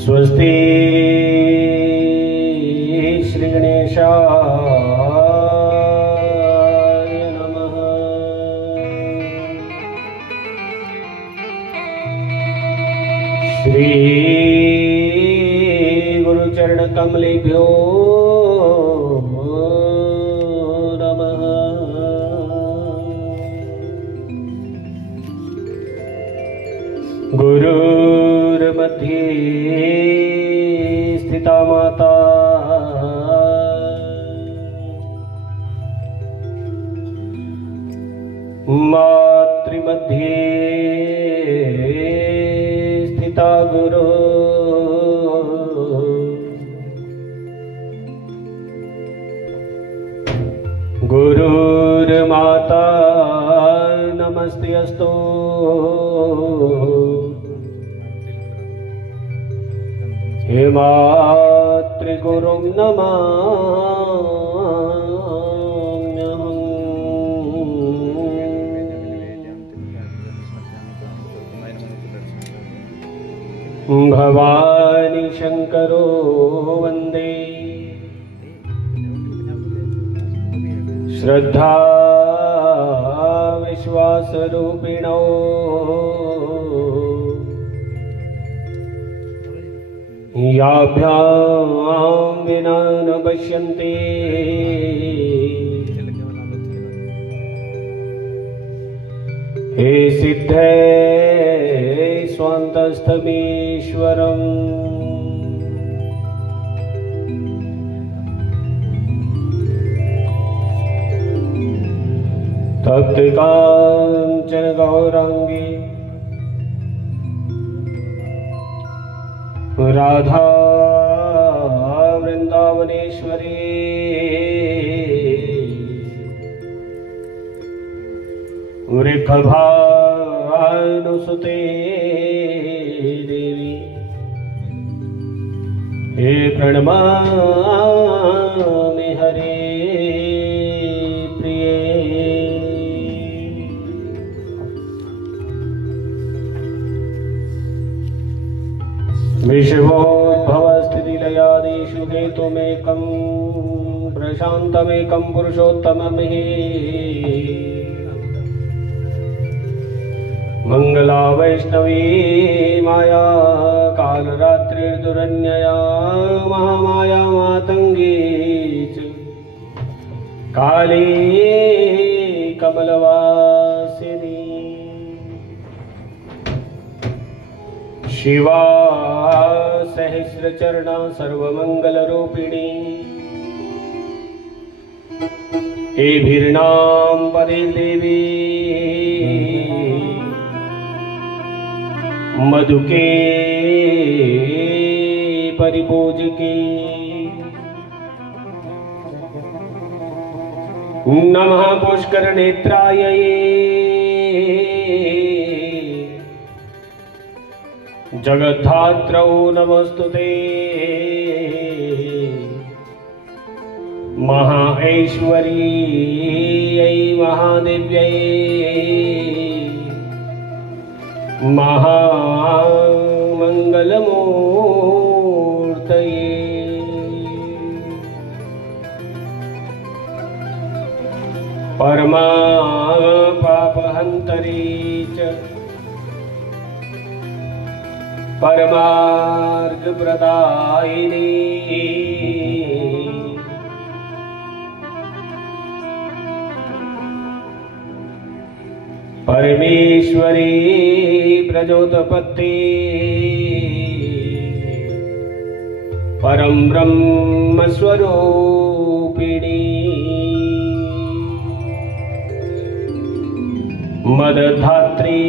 स्वस्ति श्री गणेशाय नमः। श्री गुरुचरण कमलेभ्यो नमः। गुरुर्मध्ये स्थिता माता मातृमध्ये स्थिता गुरु गुरुर्माता नमस्ते अस्तु हे मातृगुरुं नमाम्यहम्। भवानी शंकरो वंदे श्रद्धा विश्वासरूपिणो याभ्यां विना न पश्यन्ति हे सिद्धे स्वान्तस्थमीश्वरम्। तप्तकाञ्चन गौरांगी राधा वृंदावनेश्वरी वृषभानुसुते देवी हे प्रणमामि हरे प्रिये। विश्वोद्भवस्थितिलयादिषु हेतुमेकं प्रशान्तमेकं पुरुषोत्तममहि मंगला वैष्णवी माया कालरात्रिर्दुरन्यया महामाया मातंगी च काली कमलवासिनी शिवा सहस्रचरणा सर्वमंगलरूपिणी एभिर्नाम पदे देवी मधुके परिपूजके नमः पुष्कर नेत्रायै जगद्धात्रौ नमस्तुते महाऐश्वर्यै महादेव्यै महामंगलमूर्तये। परमा पापहन्तरी च परमार्गप्रदायिनी परमेश्वरी प्रजोतपत्ति परम ब्रह्म स्वरूपिणी मदधात्री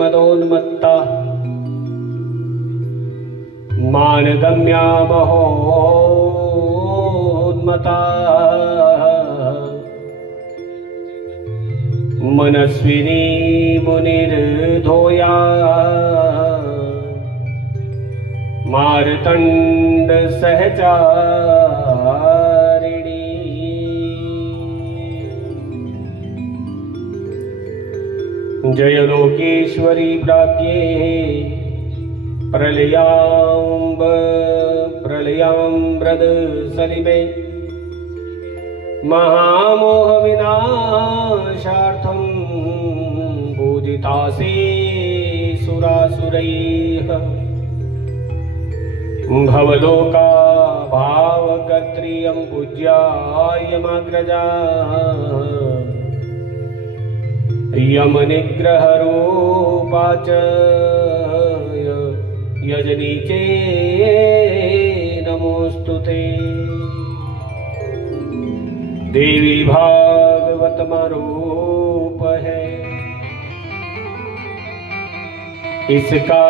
मदोन्मत्ता मानगम्या महोन्मता मनस्विनी मुनिर्धोया मार्तंड सहचारिणी जय लोकेश्वरी प्राज्ञे प्रलयाम्ब्रद सलिले महामोह विनाशार्थं पूजितासि सुरासुरैः भवलोका भावकर्त्रियं पूज्यायमाग्रजा यमनिग्रहरूपा च यजनीचे नमोस्तुते। देवी भागवत रूप है, इसका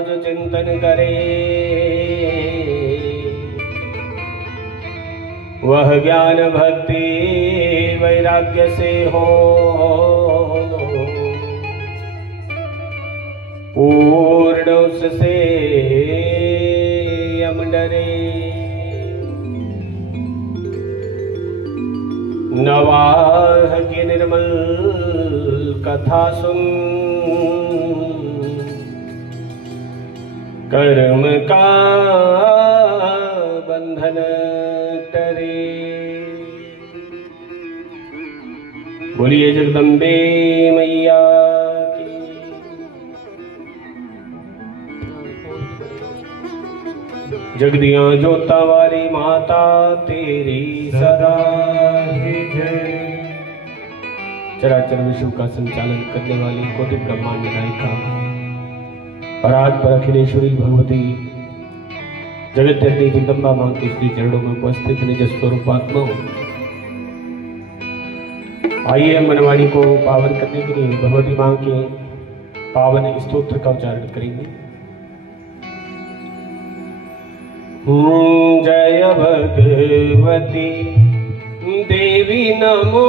जो चिंतन करे वह ज्ञान भक्ति वैराग्य से हो। पूर्ण उससे यम डरे, नवाह की निर्मल कथा सुन, कर्म का बंधन टरे। बोलिए जगदम्बे मैया की। जगदियां जोता वाली माता तेरी सदा जय। चराचर विश्व का संचालन करने वाली कोटि ब्रह्मांड नायिका परात पर अखिलेश्वरी भगवती जगत जननी जगदम्बा मां के श्री चरणों में उपस्थित निज स्वरूप आत्माओं, आइए मनवाणी को पावन करने के लिए भगवती मां के पावन स्तोत्र का उच्चारण करेंगे। जय भगवती देवी नमो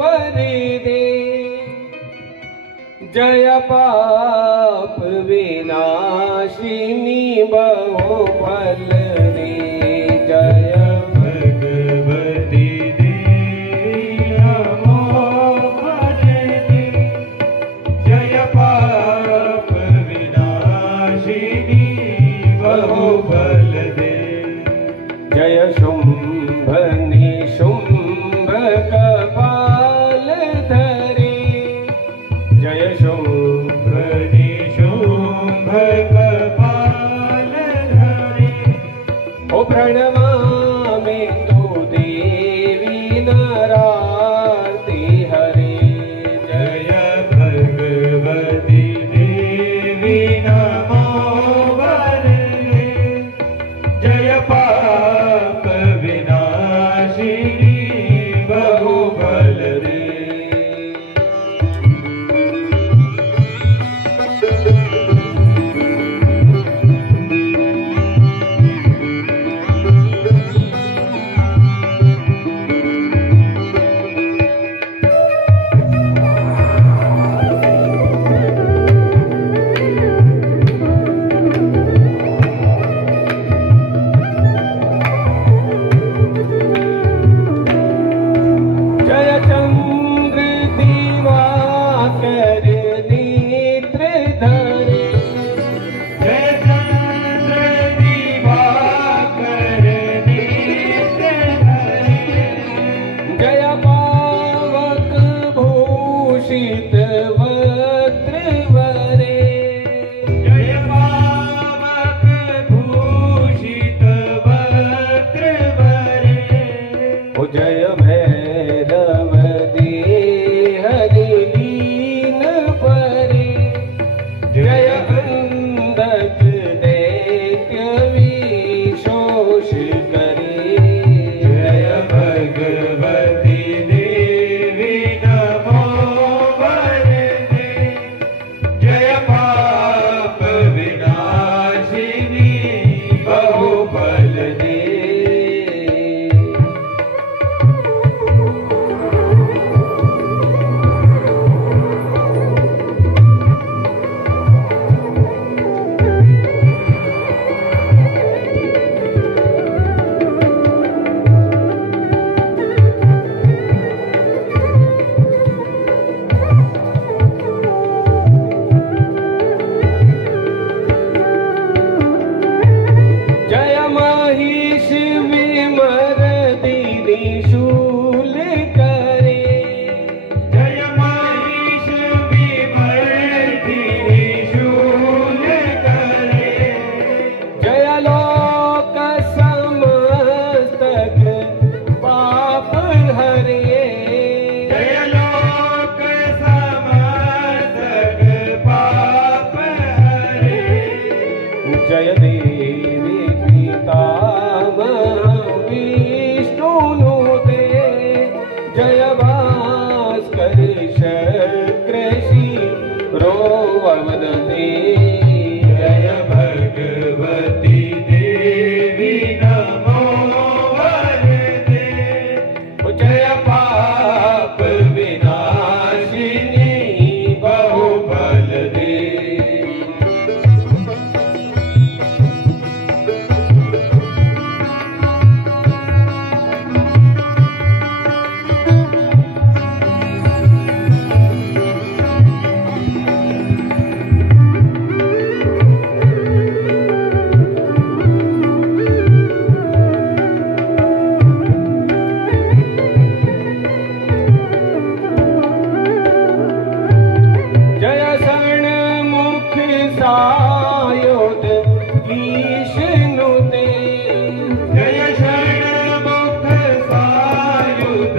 वरदे, जय पाप विनाशिनी बहुफल दे। जय भगवती देवी नमो वरदे, जय पाप विनाशिनी बहुफल दे। जय शुंभ निशुंभ कपाल धरे, जय शुंभ निशुंभ कपाल धरे। ओ प्रणमामि तु देवी नरार्ति हरे। जय भगवती देवी नमो वरदे, जय पाप विनाशिनी बहुफल दे। जय चंद्र दिवाकर नेत्र धरे, जय चंद्र दिवाकर नेत्र धरे। जय पावक भूषित वक्त्र वरे। जय पावक भूषित वक्त्र वरे। ओ जय भैरव देह लीन परे, जय अंधक दैत्य विशोष करे। जय भगवती देवी नमो वरदे, ब्रोवन दे। जय भगवती देवी नमो वरदे। जय पाप विनाशिनी बहुबल दे। सायुध ईशनुते। जय षण्मुख सायुध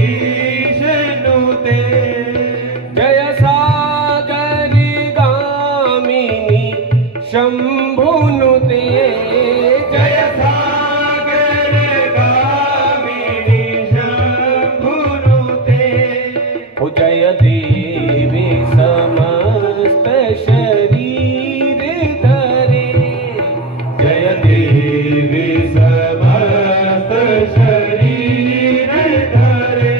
ईशनुते। जय सागरी गामिनी शंभुनुते। जय सागर गामिनी शंभुनुते। जय देवी समस्त शरीर धरे। जय देवी समस्त शरीर धरे।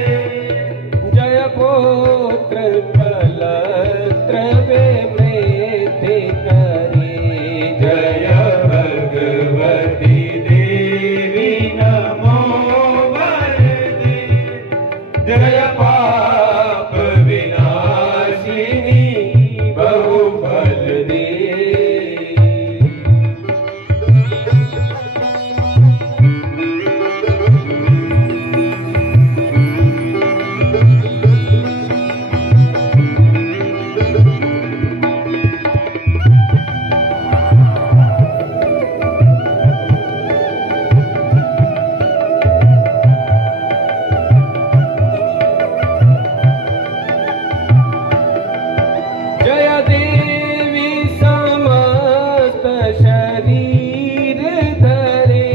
जय पुत्र कलत्र वृद्धि करे। जय भगवती देवी नमो वरदे। जय पाप विनाशिनी बहुबल दे। जय देवी समस्त शरीर धरे।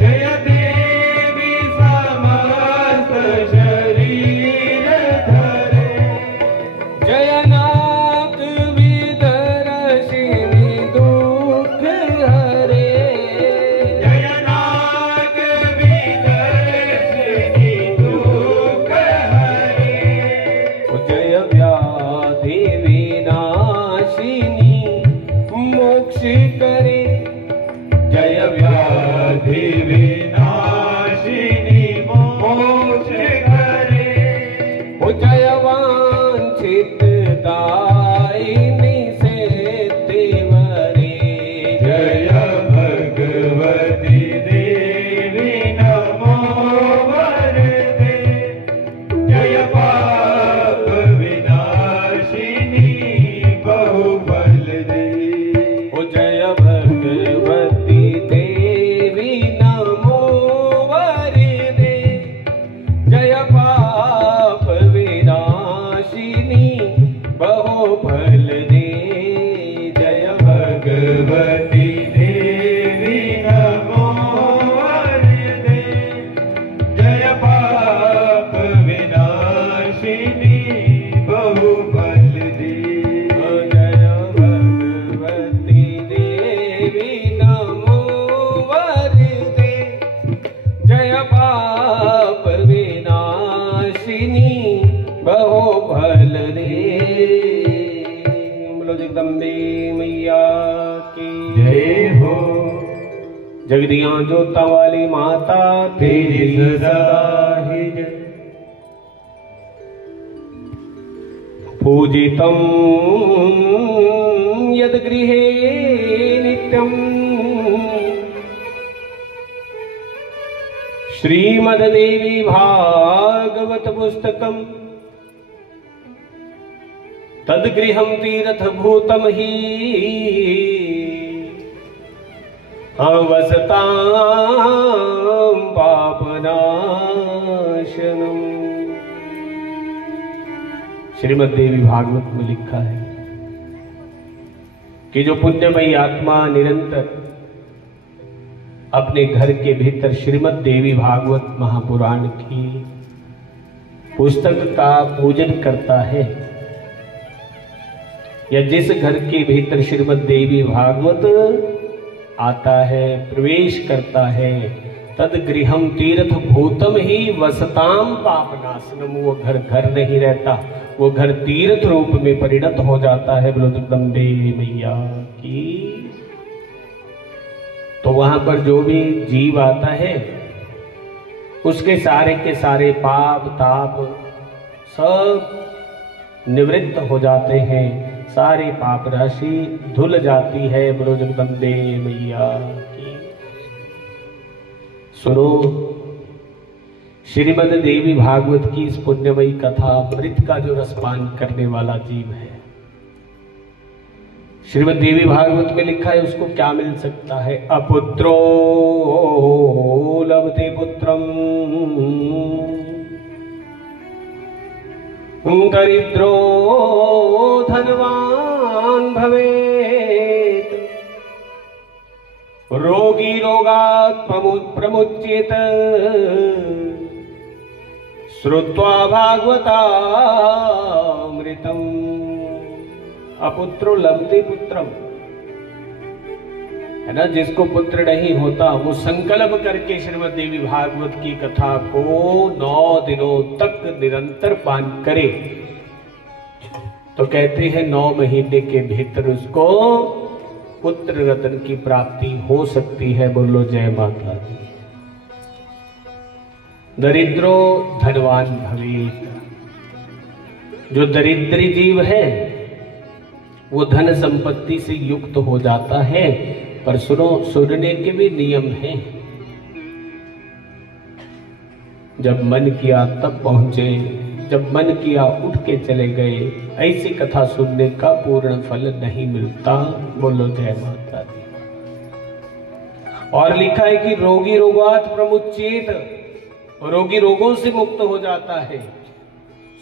जय देवी समस्त शरीर धरे। जय नाग विदर्शिनी दुख हरे। जय नाग विदर्शिनी दुख हरे। जय व्याधि विनाशिनी मोक्ष करे। जय व्याधि विनाशिनी मोक्ष करे। जय वांछित दायिनी से देवरे। जय भगवती देवी नमो वरदे। जय पाप विनाशिनी बहुबल दे। जय भगवती देवी नमो वरदे। जय पाप विनाशिनी बहुबल दे। जय भगवती देवी नमो वरदे। जय पाप विनाशिनी बहुबल दे। जय भगवती देवी नमो वरदे। जय पाप विनाशिनी बहुबल दे। बोलो जगदम्बे मैया की जय हो। जगदियां जोता वाली माता तेरी सदा ही जय। पूजितं यद्गृहे नित्यम् श्रीमद्देवी भागवत पुस्तकम् तद्गृहं तीर्थभूतं हि अवसतां पापनाशनम्। श्रीमद्देवी भागवत में लिखा है कि जो पुण्यमयी आत्मा निरंतर अपने घर के भीतर श्रीमद्देवी भागवत महापुराण की पुस्तक का पूजन करता है या जिस घर के भीतर श्रीमद् देवी भागवत आता है, प्रवेश करता है, तद गृहम तीर्थ भूतम ही वसताम पापनाशनम। वो घर घर नहीं रहता, वो घर तीर्थ रूप में परिणत हो जाता है। बोलो जगदम्बे मैया की। तो वहां पर जो भी जीव आता है उसके सारे के सारे पाप ताप सब निवृत्त हो जाते हैं, सारे पाप राशि धुल जाती है। बोलो जगदम्बे मैया की। सुनो श्रीमद् देवी भागवत की इस पुण्यमयी कथा। अमृत का जो रसपान करने वाला जीव है, श्रीमद् देवी भागवत में लिखा है उसको क्या मिल सकता है? अपुत्रो लभते पुत्रम, दरिद्रो धनवान भवेत, रोगी रोगात् प्रमुच्येत, श्रुत्वा भागवतामृतम्। अपुत्रो लभते पुत्रम, है ना, जिसको पुत्र नहीं होता वो संकल्प करके श्रीमद् देवी भागवत की कथा को 9 दिनों तक निरंतर पान करे तो कहते हैं 9 महीने के भीतर उसको पुत्र रत्न की प्राप्ति हो सकती है। बोलो जय माता दी। दरिद्रो धनवान भवेत, जो दरिद्री जीव है वो धन संपत्ति से युक्त हो जाता है। पर सुनो, सुनने के भी नियम हैं। जब मन किया तब पहुंचे, जब मन किया उठ के चले गए। ऐसी कथा सुनने का पूर्ण फल नहीं मिलता। बोलो जय माता दी। और लिखा है कि रोगी रोगात् प्रमुच्येत, रोगी रोगों से मुक्त हो जाता है।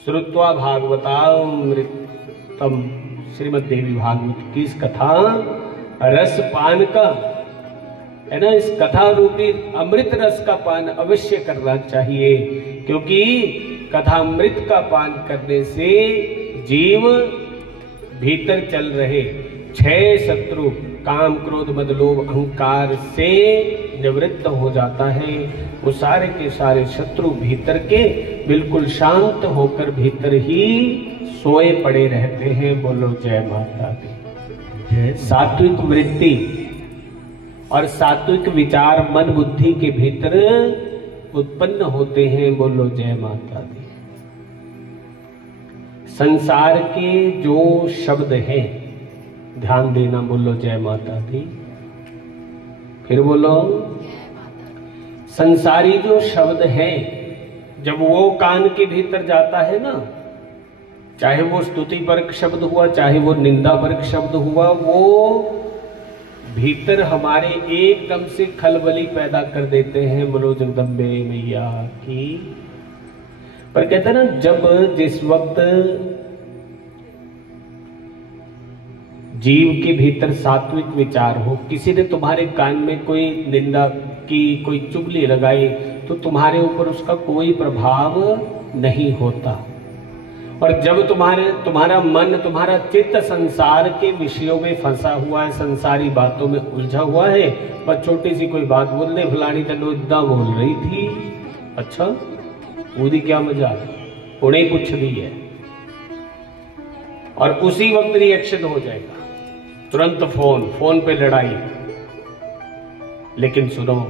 श्रुत्वा भागवतामृतम, श्रीमद् देवी भागवत की इस कथा रस पान का, है ना, इस कथा रूपी अमृत रस का पान अवश्य करना चाहिए। क्योंकि कथा अमृत का पान करने से जीव भीतर चल रहे 6 शत्रु काम क्रोध मद लोभ अहंकार से निवृत्त हो जाता है। वो सारे के सारे शत्रु भीतर के बिल्कुल शांत होकर भीतर ही सोए पड़े रहते हैं। बोलो जय माता दी। सात्विक वृत्ति और सात्विक विचार मन बुद्धि के भीतर उत्पन्न होते हैं। बोलो जय माता दी। संसार के जो शब्द हैं, ध्यान देना। बोलो जय माता दी। फिर बोलो, संसारी जो शब्द है जब वो कान के भीतर जाता है ना, चाहे वो स्तुति परक शब्द हुआ, चाहे वो निंदा परक शब्द हुआ, वो भीतर हमारे एकदम से खलबली पैदा कर देते हैं। बोलो जगदम्बे मैया की। पर कहते हैं ना, जब जिस वक्त जीव के भीतर सात्विक विचार हो, किसी ने तुम्हारे कान में कोई निंदा की, कोई चुगली लगाई, तो तुम्हारे ऊपर उसका कोई प्रभाव नहीं होता। और जब तुम्हारा मन, तुम्हारा चित्त संसार के विषयों में फंसा हुआ है, संसारी बातों में उलझा हुआ है, पर छोटी सी कोई बात बोल दे, फलानी तनु इतना बोल रही थी, अच्छा पूरी क्या मजा, उन्हें कुछ भी है, और उसी वक्त रिएक्शन हो जाएगा, तुरंत फोन पे लड़ाई। लेकिन सुनो,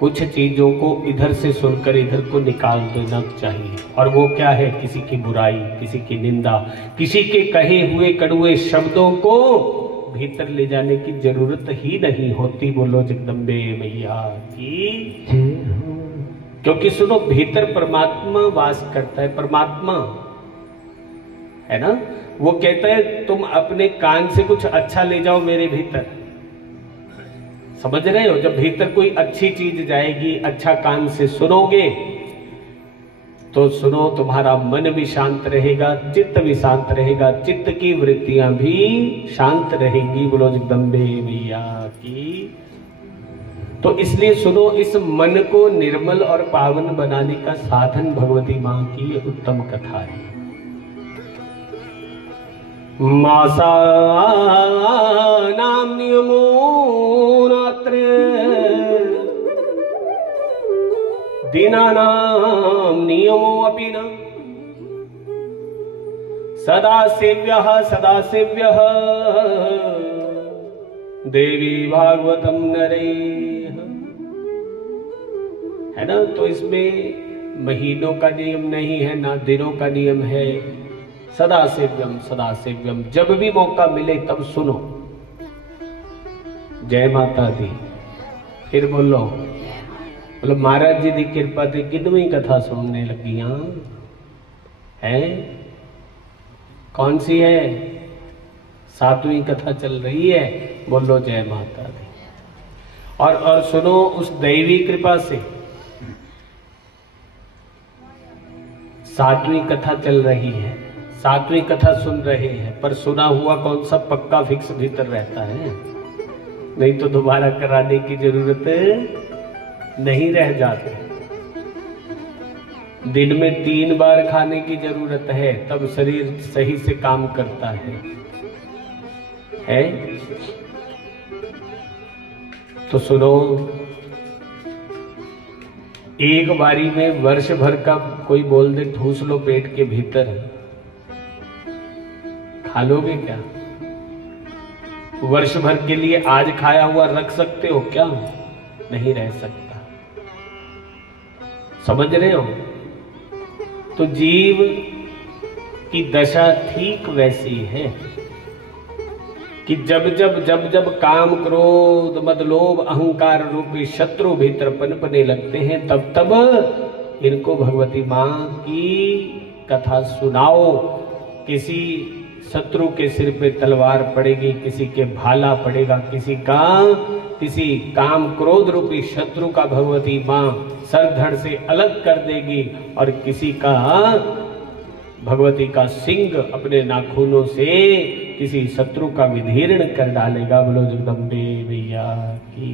कुछ चीजों को इधर से सुनकर इधर को निकाल देना चाहिए। और वो क्या है? किसी की बुराई, किसी की निंदा, किसी के कहे हुए कड़ुए शब्दों को भीतर ले जाने की जरूरत ही नहीं होती। बोलो जगदम्बे मैया की। क्योंकि सुनो, भीतर परमात्मा वास करता है। परमात्मा है ना, वो कहता है तुम अपने कान से कुछ अच्छा ले जाओ मेरे भीतर। समझ रहे हो? जब भीतर कोई अच्छी चीज जाएगी, अच्छा कान से सुनोगे, तो सुनो, तुम्हारा मन भी शांत रहेगा, चित्त भी शांत रहेगा, चित्त की वृत्तियां भी शांत रहेंगी। बोलो जगदम्बे मैया की। तो इसलिए सुनो, इस मन को निर्मल और पावन बनाने का साधन भगवती मां की ये उत्तम कथा है। मासानां नियमो नात्र दिनानां नियमो अपि न सदा सेव्यः देवी भागवतम नरेह। है ना, तो इसमें महीनों का नियम नहीं है, ना दिनों का नियम है। सदा सेव्यम, जब भी मौका मिले तब सुनो। जय माता दी। फिर बोलो महाराज जी की कृपा से कितनी कथा सुनने लगी। है कौन सी है? 7वीं कथा चल रही है। बोलो जय माता दी। और सुनो, उस दैवी कृपा से 7वीं कथा चल रही है, 7वीं कथा सुन रहे हैं, पर सुना हुआ कौन सा पक्का फिक्स भीतर रहता है, नहीं तो दोबारा कराने की जरूरत नहीं रह जाती। दिन में 3 बार खाने की जरूरत है, तब शरीर सही से काम करता है। तो सुनो, एक बारी में वर्ष भर का कोई बोल दे ठूस लो पेट के भीतर, खा लोगे क्या? वर्ष भर के लिए आज खाया हुआ रख सकते हो क्या? नहीं रह सकता। समझ रहे हो? तो जीव की दशा ठीक वैसी है कि जब जब काम क्रोध मद लोभ अहंकार रूपी शत्रु भीतर पनपने लगते हैं, तब इनको भगवती मां की कथा सुनाओ। किसी शत्रु के सिर पे तलवार पड़ेगी, किसी के भाला पड़ेगा, किसी काम क्रोध रूपी शत्रु का भगवती मां सर धड़ से अलग कर देगी, और किसी का भगवती का सिंह अपने नाखूनों से किसी शत्रु का विधीर्ण कर डालेगा। बोलो जगदम्बे भैया की।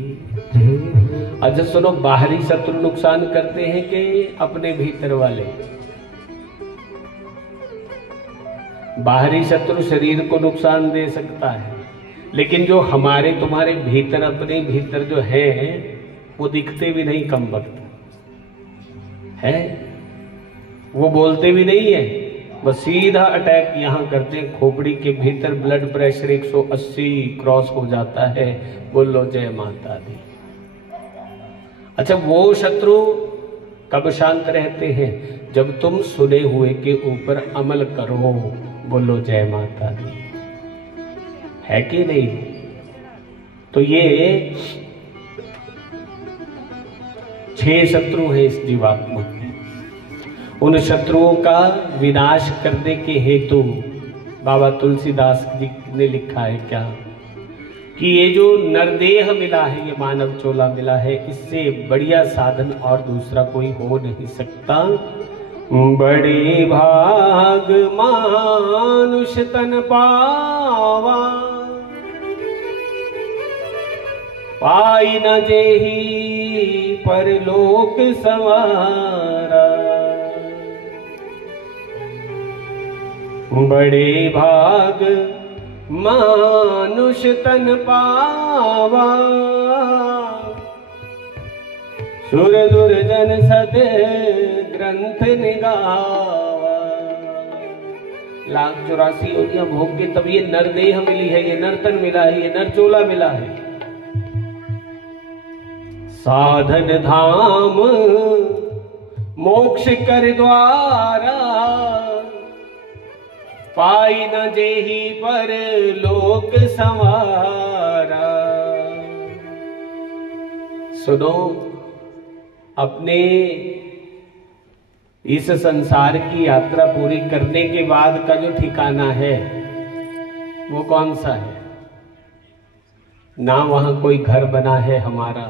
अच्छा सुनो, बाहरी शत्रु नुकसान करते हैं कि अपने भीतर वाले? बाहरी शत्रु शरीर को नुकसान दे सकता है, लेकिन जो हमारे तुम्हारे भीतर, अपने भीतर जो है, वो दिखते भी नहीं कम वक्त है, वो बोलते भी नहीं है, बस सीधा अटैक यहां करते हैं। खोपड़ी के भीतर ब्लड प्रेशर 180 क्रॉस हो जाता है। बोलो जय माता दी। अच्छा, वो शत्रु कब शांत रहते हैं? जब तुम सुने हुए के ऊपर अमल करो। बोलो जय माता दी। है कि नहीं? तो ये 6 शत्रु हैं इस जीवात्मा के। उन शत्रुओं का विनाश करने के हेतु बाबा तुलसीदास जी ने लिखा है क्या, कि ये जो नरदेह मिला है, ये मानव चोला मिला है, इससे बढ़िया साधन और दूसरा कोई हो नहीं सकता। बड़े भाग मानुष तन पावा, पाई न जेहि परलोक सवारा। बड़े भाग मानुष तन पावा, सुर दुर्जन सद ग्रंथ निगावा। 1,84 योनियां भोग के तब ये नरदेह मिली है, ये नर्तन मिला है, ये नरचोला मिला है। साधन धाम मोक्ष कर द्वारा, पाई न जेहि पर लोक संवारा। सुनो, अपने इस संसार की यात्रा पूरी करने के बाद का जो ठिकाना है, वो कौन सा है? ना वहां कोई घर बना है हमारा,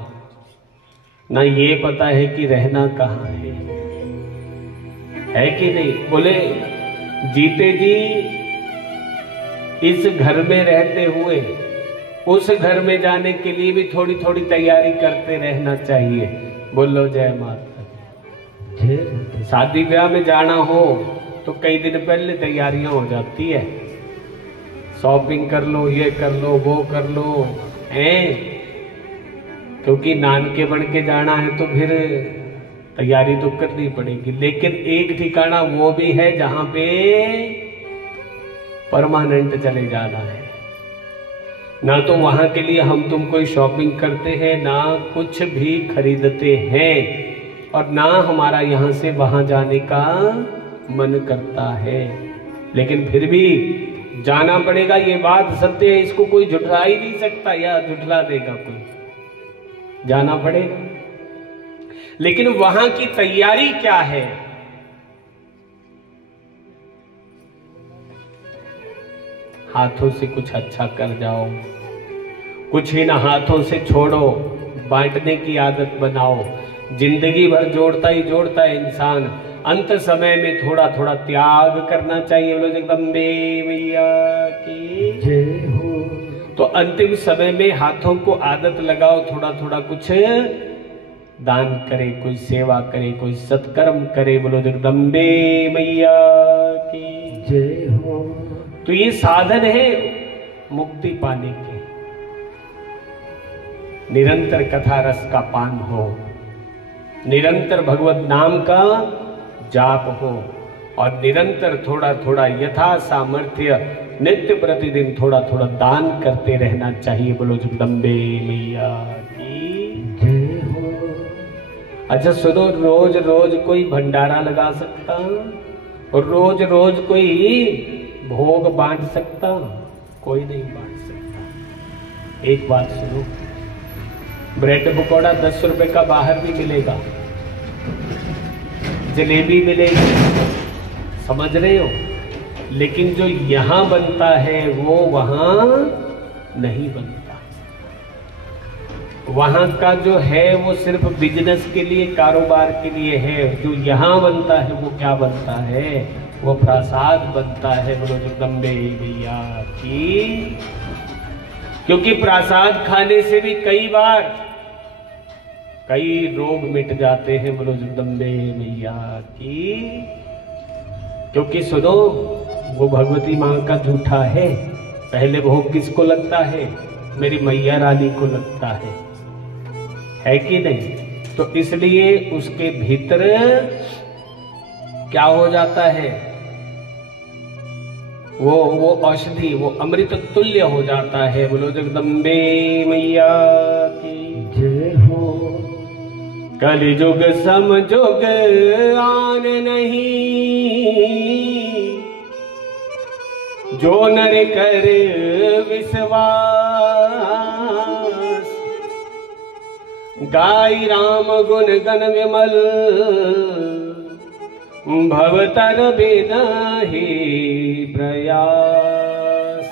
ना ये पता है कि रहना कहाँ है कि नहीं? बोले जीते जी इस घर में रहते हुए उस घर में जाने के लिए भी थोड़ी थोड़ी तैयारी करते रहना चाहिए। बोलो जय माता। शादी ब्याह में जाना हो तो कई दिन पहले तैयारियां हो जाती है। शॉपिंग कर लो, ये कर लो, वो कर लो, हैं? क्योंकि नानके बन के जाना है तो फिर तैयारी तो करनी पड़ेगी। लेकिन एक ठिकाना वो भी है जहां पे परमानेंट चले जाना है। ना तो वहां के लिए हम तुम कोई शॉपिंग करते हैं, ना कुछ भी खरीदते हैं, और ना हमारा यहां से वहां जाने का मन करता है। लेकिन फिर भी जाना पड़ेगा, ये बात सत्य है, इसको कोई झुठला ही नहीं सकता या झुठला देगा कोई। जाना पड़ेगा। लेकिन वहां की तैयारी क्या है? हाथों से कुछ अच्छा कर जाओ, कुछ इन हाथों से छोड़ो, बांटने की आदत बनाओ। जिंदगी भर जोड़ता ही जोड़ता है इंसान, अंत समय में थोड़ा थोड़ा त्याग करना चाहिए। बोलो जगदम्बे मैया की जय हो। तो अंतिम समय में हाथों को आदत लगाओ, थोड़ा थोड़ा कुछ दान करे, कोई सेवा करे, कोई सत्कर्म करे। बोलो जगदम्बे मैया की जय हो। तो ये साधन है मुक्ति पाने के। निरंतर कथा रस का पान हो, निरंतर भगवत नाम का जाप हो, और निरंतर थोड़ा थोड़ा यथा सामर्थ्य नित्य प्रतिदिन थोड़ा थोड़ा दान करते रहना चाहिए। बोलो जगदम्बे मैया की जय हो। अच्छा सुनो, रोज रोज कोई भंडारा लगा सकता और रोज रोज कोई भोग बांट सकता? कोई नहीं बांट सकता। एक बात सुनो, ब्रेड पकौड़ा 10 रुपए का बाहर भी मिलेगा, जलेबी मिलेगी, समझ रहे हो? लेकिन जो यहां बनता है वो वहां नहीं बनता। वहां का जो है वो सिर्फ बिजनेस के लिए, कारोबार के लिए है। जो यहां बनता है वो क्या बनता है? वो प्रसाद बनता है। बोलो जगदम्बे मैया की। क्योंकि प्रसाद खाने से भी कई बार कई रोग मिट जाते हैं। बोलो जगदम्बे मैया की। क्योंकि सुनो, वो भगवती मां का जूठा है। पहले भोग किसको लगता है? मेरी मैया रानी को लगता है कि नहीं? तो इसलिए उसके भीतर क्या हो जाता है? वो औषधि, वो अमृत तुल्य हो जाता है। बोलो जगदम्बे मैया की जय हो। कलिजुग समजुग आन नहीं, जो नर कर विश्वास। गाई राम गुण गण विमल, भवतर बिनाहि प्रयास।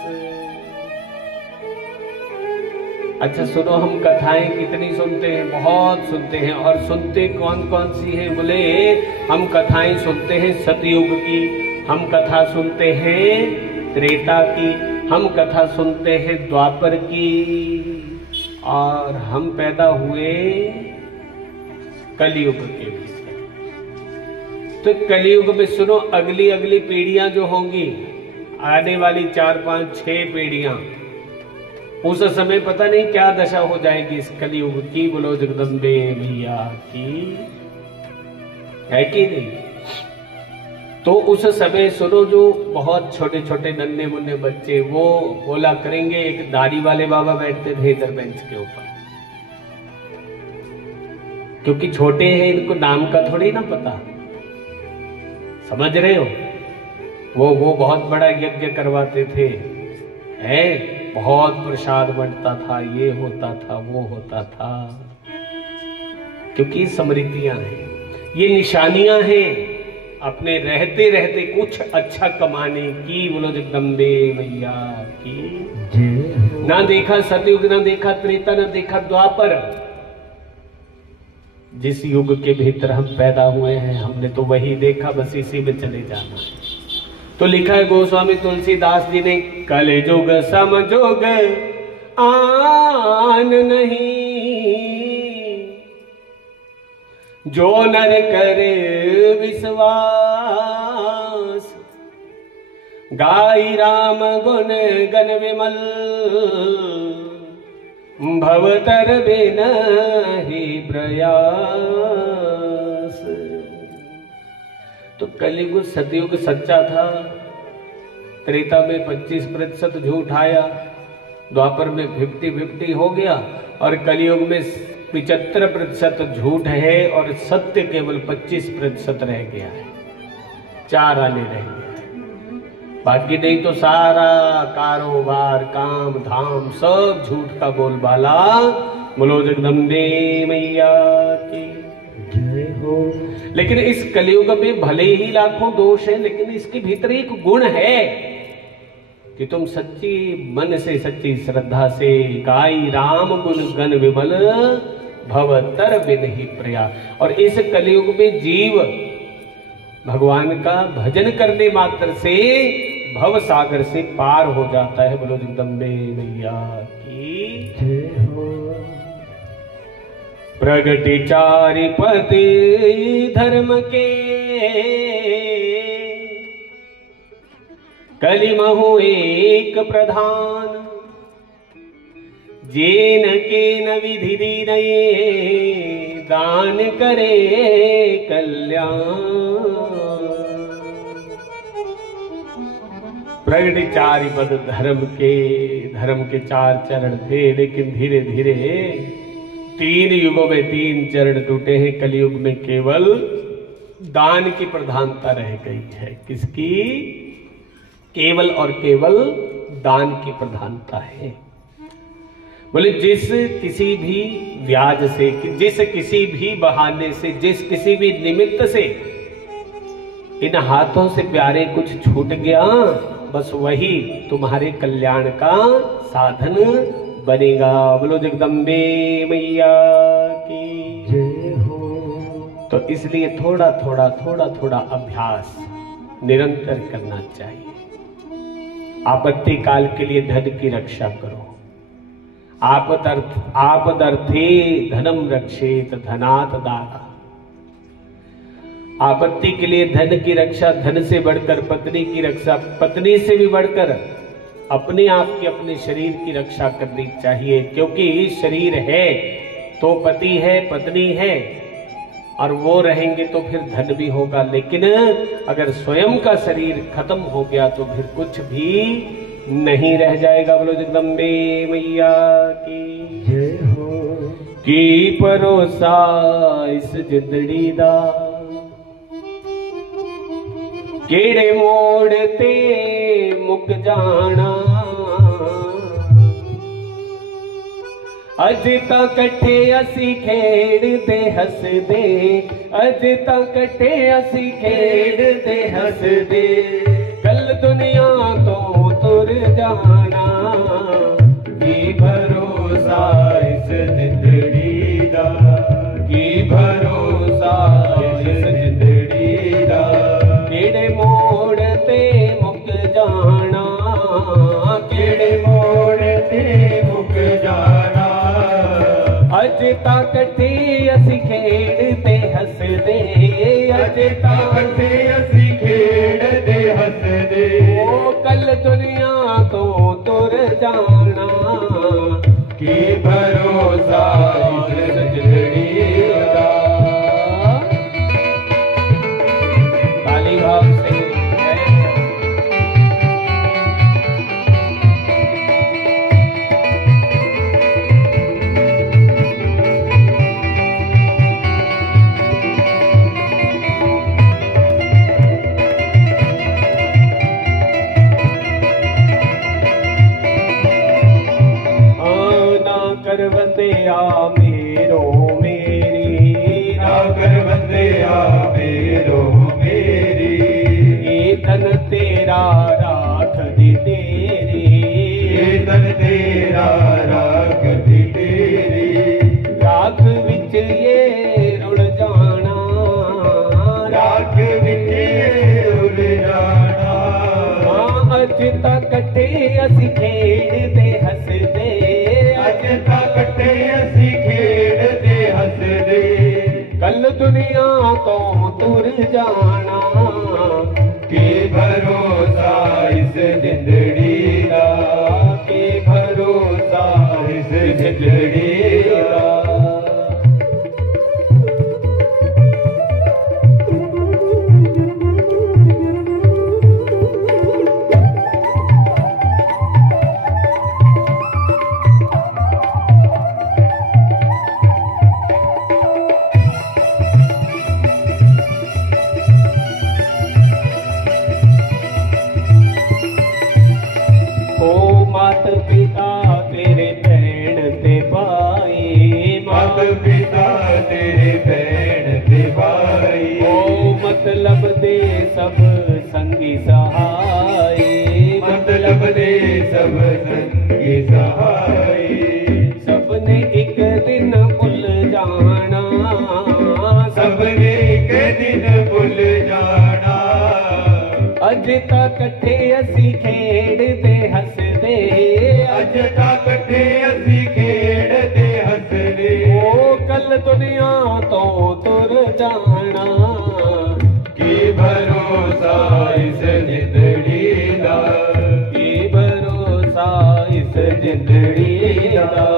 अच्छा सुनो, हम कथाएं कितनी सुनते हैं? बहुत सुनते हैं। और सुनते कौन कौन सी हैं? बोले हम कथाएं सुनते हैं सतयुग की, हम कथा सुनते हैं त्रेता की, हम कथा सुनते हैं द्वापर की, और हम पैदा हुए कलयुग के भी। तो कलयुग में सुनो, अगली अगली पीढ़ियां जो होंगी, आने वाली 4, 5, 6 पीढ़ियां, उस समय पता नहीं क्या दशा हो जाएगी इस कलयुग की। बोलो जगदम्बे मैया की, है कि नहीं? तो उस समय सुनो, जो बहुत छोटे छोटे नन्हे मुन्ने बच्चे वो बोला करेंगे। एक दाढ़ी वाले बाबा बैठते थे इधर बेंच के ऊपर, क्योंकि छोटे हैं, इनको नाम का थोड़ी ना पता, समझ रहे हो? वो बहुत बड़ा यज्ञ करवाते थे, है, बहुत प्रसाद बंटता था, ये होता था, वो होता था, क्योंकि स्मृतियां हैं, ये निशानियां हैं अपने रहते रहते कुछ अच्छा कमाने की। बोलो जगदम्बे मैया की। ना देखा सतयुग, ना देखा त्रेता, ना देखा द्वापर। जिस युग के भीतर हम पैदा हुए हैं, हमने तो वही देखा, बस इसी में चले जाना है। तो लिखा है गोस्वामी तुलसीदास जी ने, कलिजुग समजुग आन नहीं, जो नर करे विश्वास। गाई राम गुण गण विमल भवतर बिनहि प्रयास। तो कलियुग सतयुग सच्चा था, त्रेता में 25% झूठ आया, द्वापर में 50-50 हो गया और कलियुग में 75% झूठ है और सत्य केवल 25% रह गया है। 4 आने रह गया है, बाकी नहीं तो सारा कारोबार काम धाम सब झूठ का बोलबाला। बोलो जगदम्बे मैया की जय हो। लेकिन इस कलियुग में भले ही लाखों दोष है, लेकिन इसके भीतर एक गुण है कि तुम सच्ची मन से सच्ची श्रद्धा से गाई राम गुण गण विमल भवतर बिनहि प्रयास। और इस कलियुग में जीव भगवान का भजन करने मात्र से भव सागर से पार हो जाता है। बोलो जगदम्बे मैया की जय हो। प्रगति चारिपति धर्म के कलिमहु एक प्रधान, जेन के न विधि दीनये दान करे कल्याण। प्रगति चारिपद धर्म के 4 चरण थे, लेकिन धीरे धीरे 3 युगों में 3 चरण टूटे हैं। कलियुग में केवल दान की प्रधानता रह गई है। किसकी? केवल और केवल दान की प्रधानता है। बोले जिस किसी भी व्याज से, जिस किसी भी बहाने से, जिस किसी भी निमित्त से इन हाथों से प्यारे कुछ छूट गया, बस वही तुम्हारे कल्याण का साधन बनेगा। बोलो जगदम्बे मैया की जय हो। तो इसलिए थोड़ा थोड़ा अभ्यास निरंतर करना चाहिए। आपत्ति काल के लिए धन की रक्षा करो। आपदर्थे धनम रक्षेत धनात् दारा। आपत्ति के लिए धन की रक्षा, धन से बढ़कर पत्नी की रक्षा, पत्नी से भी बढ़कर अपने आप की, अपने शरीर की रक्षा करनी चाहिए। क्योंकि शरीर है तो पति है, पत्नी है, और वो रहेंगे तो फिर धन भी होगा। लेकिन अगर स्वयं का शरीर खत्म हो गया तो फिर कुछ भी नहीं रह जाएगा। बोलो जगदम्बे मैया की जय हो। की परोसा इस जिंदड़ी दा केड़े मोड़ ते मुक जाना। अज तां कट्ठे असी खेड़दे हसदे, अज तां कट्ठे असी खेड़दे हसदे, कल दुनिया तो तुर जाना। की भरोसा इस जिंदड़ी दा, की भरोसा इस जिंदड़ी दा, केड़े मोड़ ते मुक जाना, केड़े मोड़ ते मुक जाना। अज तां कट्ठे असी खेड़दे हसदे, अज तां कट्ठे असी खेड़दे हसदे, ओ कल दुनिया तो तुर जाना। की भरोसा इस जिंदड़ी दा। ताली भाव से करवंदिया मेरो मेरी, ना करवंदिया मेरो मेरी, ये तन तेरा राख दी तेरी, ये तन तेरा राख दी तेरी, राख विच ये रुड़ जाना, राख विच ये रुड़ जाना। अज तां कट्ठे असी खेड़दे हसदे, अज तां कट्ठे असी खेड़दे हसदे, कल दुनिया तो तुर जाना। की भरोसा इस हो मात पिता तेरे भैण ते भाई, मात पिता तेरे भैण ते भाई, हो मतलब दे सब संगी सहाय, मतलब दे सब संगी सहाय, सबने एक दिन भुल जाना, सबने एक दिन भुल जाना, अज तक कट्ठे असी खेड़दे हसदे, अज तक कट्ठे असी खेड़दे हसदे, ओ कल दुनिया तो तुर जाना, की भरोसा इस जिंदड़ी दा, की भरोसा इस जिंदड़ी दा।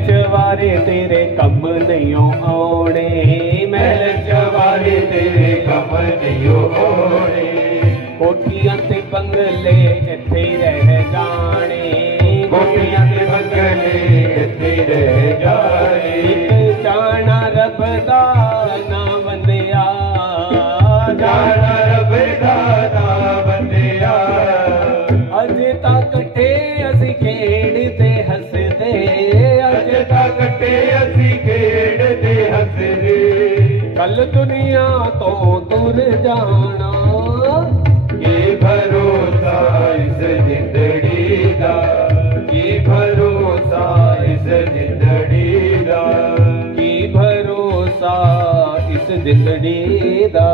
चवारे तेरे कम नहीं आने, महल चवारे तेरे कम नहीं आने, कोठियां ते बंगले इत्थे रह जाने, कोठियां ते बंगले इत्थे रह जाने, एक जाना रब दा ना बंदिया, जाना रब दा ना बंदिया, अज तक कट्ठे असी खेड़दे हसदे, अज तक कट्ठे असी खेड़दे हसदे, कल दुनिया तो तुर जाना, ये भरोसा इस जिंदड़ी दा, ये भरोसा इस जिंदड़ी दा, की भरोसा इस जिंदड़ी दा।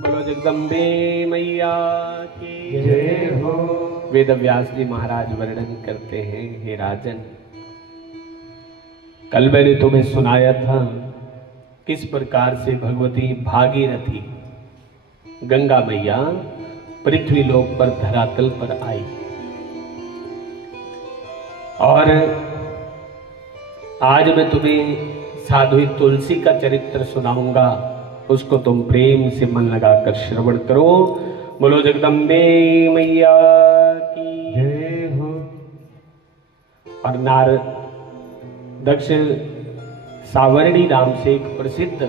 बोलो जगदम्बे मैया की जय हो। वेद व्यास जी महाराज वर्णन करते हैं, हे राजन, कल मैंने तुम्हें सुनाया था किस प्रकार से भगवती भागीरथी गंगा मैया पृथ्वी लोक पर धरातल पर आई, और आज मैं तुम्हें साध्वी तुलसी का चरित्र सुनाऊंगा, उसको तुम प्रेम से मन लगाकर श्रवण करो। बोलो जगदम्बे मैया की जय हो। और नारद दक्ष सावर्णी नाम से एक प्रसिद्ध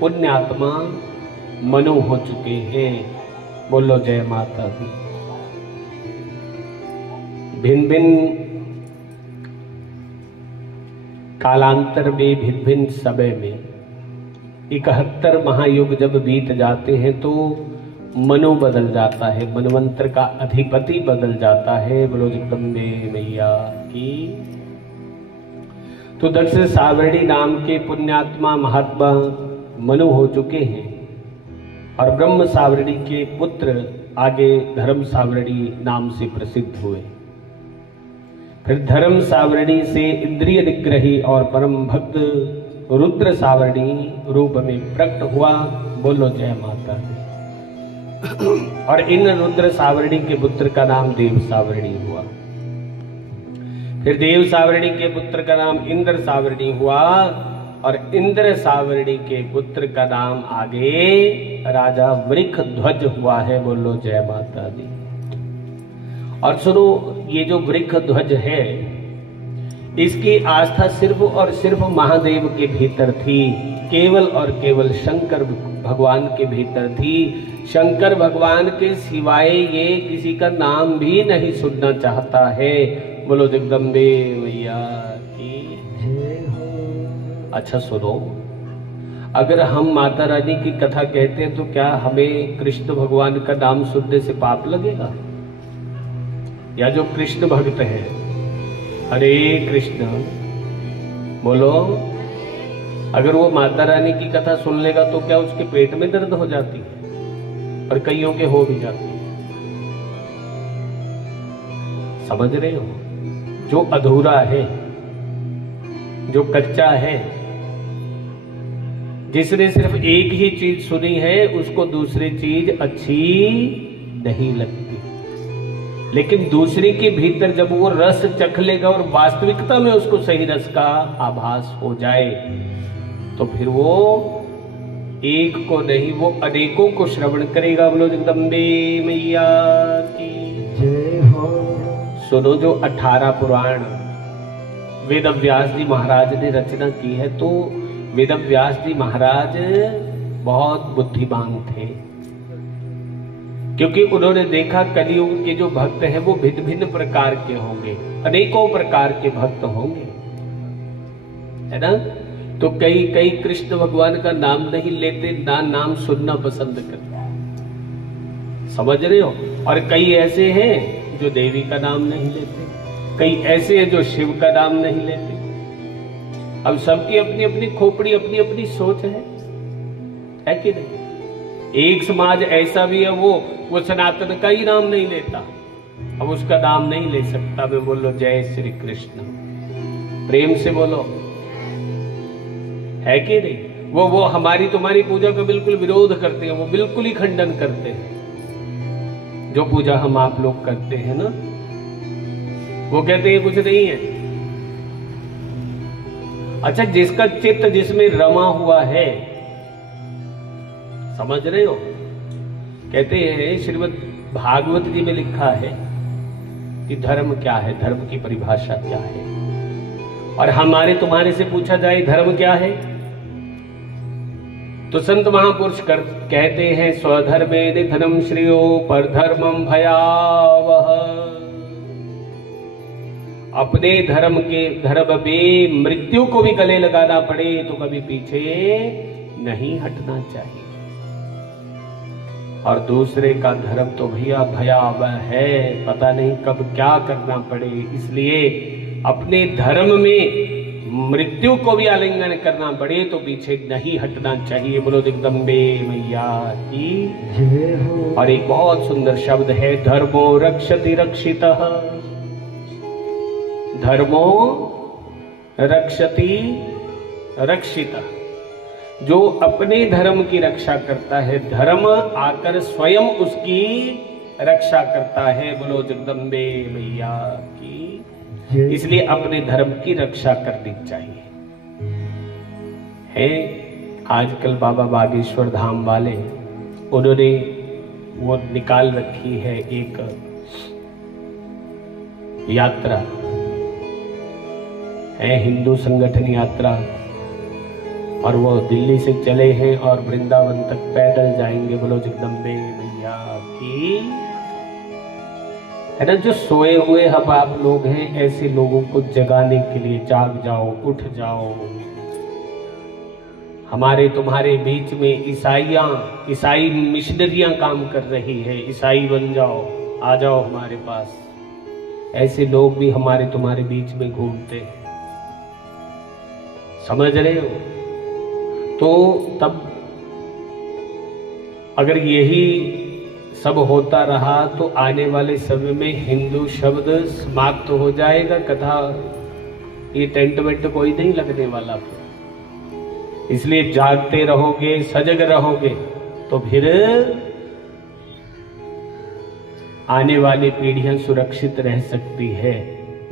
पुण्यात्मा मनु हो चुके हैं। बोलो जय माता दी। भिन्न भिन्न कालांतर में, भिन्न भिन्न समय में 71 महायुग जब बीत जाते हैं तो मनु बदल जाता है, मनवंतर का अधिपति बदल जाता है। बोलो जगदम्बे मैया की। तो दक्ष सावर्णी नाम के पुण्यात्मा महात्मा मनु हो चुके हैं, और ब्रह्म सावर्णी के पुत्र आगे धर्म सावर्णी नाम से प्रसिद्ध हुए। फिर धर्म सावर्णी से इंद्रिय निग्रही और परम भक्त रुद्र सावर्णी रूप में प्रकट हुआ। बोलो जय माता दी। और इन रुद्र सावर्णी के पुत्र का नाम देव सावर्णी हुआ। फिर देव सावर्णी के पुत्र का नाम इंद्र सावर्णी हुआ, और इंद्र सावर्णी के पुत्र का नाम आगे राजा वृख ध्वज हुआ है। बोलो जय माता दी। और सुनो, ये जो वृख ध्वज है, इसकी आस्था सिर्फ और सिर्फ महादेव के भीतर थी, केवल और केवल शंकर भगवान के भीतर थी। शंकर भगवान के सिवाय ये किसी का नाम भी नहीं सुनना चाहता है। बोलो जगदम्बे मैया की जय हो। अच्छा सुनो, अगर हम माता रानी की कथा कहते हैं तो क्या हमें कृष्ण भगवान का नाम सुनने से पाप लगेगा? या जो कृष्ण भक्त है, हरे कृष्ण बोलो, अगर वो माता रानी की कथा सुन लेगा तो क्या उसके पेट में दर्द हो जाती है? और कईयों के हो भी जाती है। समझ रहे हो? जो अधूरा है, जो कच्चा है, जिसने सिर्फ एक ही चीज सुनी है, उसको दूसरी चीज अच्छी नहीं लगती। लेकिन दूसरे के भीतर जब वो रस चख लेगा और वास्तविकता में उसको सही रस का आभास हो जाए तो फिर वो एक को नहीं वो अनेकों को श्रवण करेगा। बोलो जगदम्बे मैया की जय हो। सुनो, जो 18 पुराण वेद व्यास जी महाराज ने रचना की है, तो वेद व्यास जी महाराज बहुत बुद्धिमान थे, क्योंकि उन्होंने देखा कलियुग के जो भक्त हैं वो भिन्न भिन्न प्रकार के होंगे, अनेकों प्रकार के भक्त होंगे, है ना। तो कई कई कृष्ण भगवान का नाम नहीं लेते, ना नाम सुनना पसंद करते, समझ रहे हो। और कई ऐसे हैं जो देवी का नाम नहीं लेते, कई ऐसे हैं जो शिव का नाम नहीं लेते। अब सबकी अपनी अपनी खोपड़ी, अपनी अपनी सोच है कि नहीं। एक समाज ऐसा भी है वो सनातन का ही नाम नहीं लेता, अब उसका नाम नहीं ले सकता। मैं बोलो जय श्री कृष्ण, प्रेम से बोलो, है कि नहीं। वो हमारी तुम्हारी पूजा का बिल्कुल विरोध करते हैं, वो बिल्कुल ही खंडन करते हैं। जो पूजा हम आप लोग करते हैं ना, वो कहते हैं कुछ नहीं है। अच्छा, जिसका चित्त जिसमें रमा हुआ है, समझ रहे हो। कहते हैं श्रीमद् भागवत जी में लिखा है कि धर्म क्या है, धर्म की परिभाषा क्या है। और हमारे तुम्हारे से पूछा जाए धर्म क्या है, तो संत महापुरुष कहते हैं स्वधर्मे निधनम श्रेयो परधर्मम भयावह। अपने धर्म में मृत्यु को भी गले लगाना पड़े तो कभी पीछे नहीं हटना चाहिए। और दूसरे का धर्म तो भैया भयावह है, पता नहीं कब क्या करना पड़े, इसलिए अपने धर्म में मृत्यु को भी आलिंगन करना पड़े तो पीछे नहीं हटना चाहिए। बोलो जगदम्बे मैया की जय हो। और एक बहुत सुंदर शब्द है, धर्मो रक्षति रक्षितः। धर्मो रक्षति रक्षितः। जो अपने धर्म की रक्षा करता है, धर्म आकर स्वयं उसकी रक्षा करता है। बोलो जगदम्बे मैया की। इसलिए अपने धर्म की रक्षा करनी चाहिए। है आजकल बाबा बागेश्वर धाम वाले, उन्होंने वो निकाल रखी है एक यात्रा, है हिंदू संगठन यात्रा, और वो दिल्ली से चले हैं और वृंदावन तक पैदल जाएंगे। बोलो जगदम्बे मैया की, है ना। जो सोए हुए हम आप लोग हैं, ऐसे लोगों को जगाने के लिए जाग जाओ, उठ जाओ। हमारे तुम्हारे बीच में ईसाई मिशनरियां काम कर रही है, ईसाई बन जाओ, आ जाओ हमारे पास। ऐसे लोग भी हमारे तुम्हारे बीच में घूमते हैं, समझ रहे हो। तो तब अगर यही सब होता रहा तो आने वाले समय में हिंदू शब्द समाप्त हो जाएगा। कथा ये टेंट वेंट कोई नहीं लगने वाला फिर। इसलिए जागते रहोगे, सजग रहोगे तो फिर आने वाली पीढ़ियां सुरक्षित रह सकती है।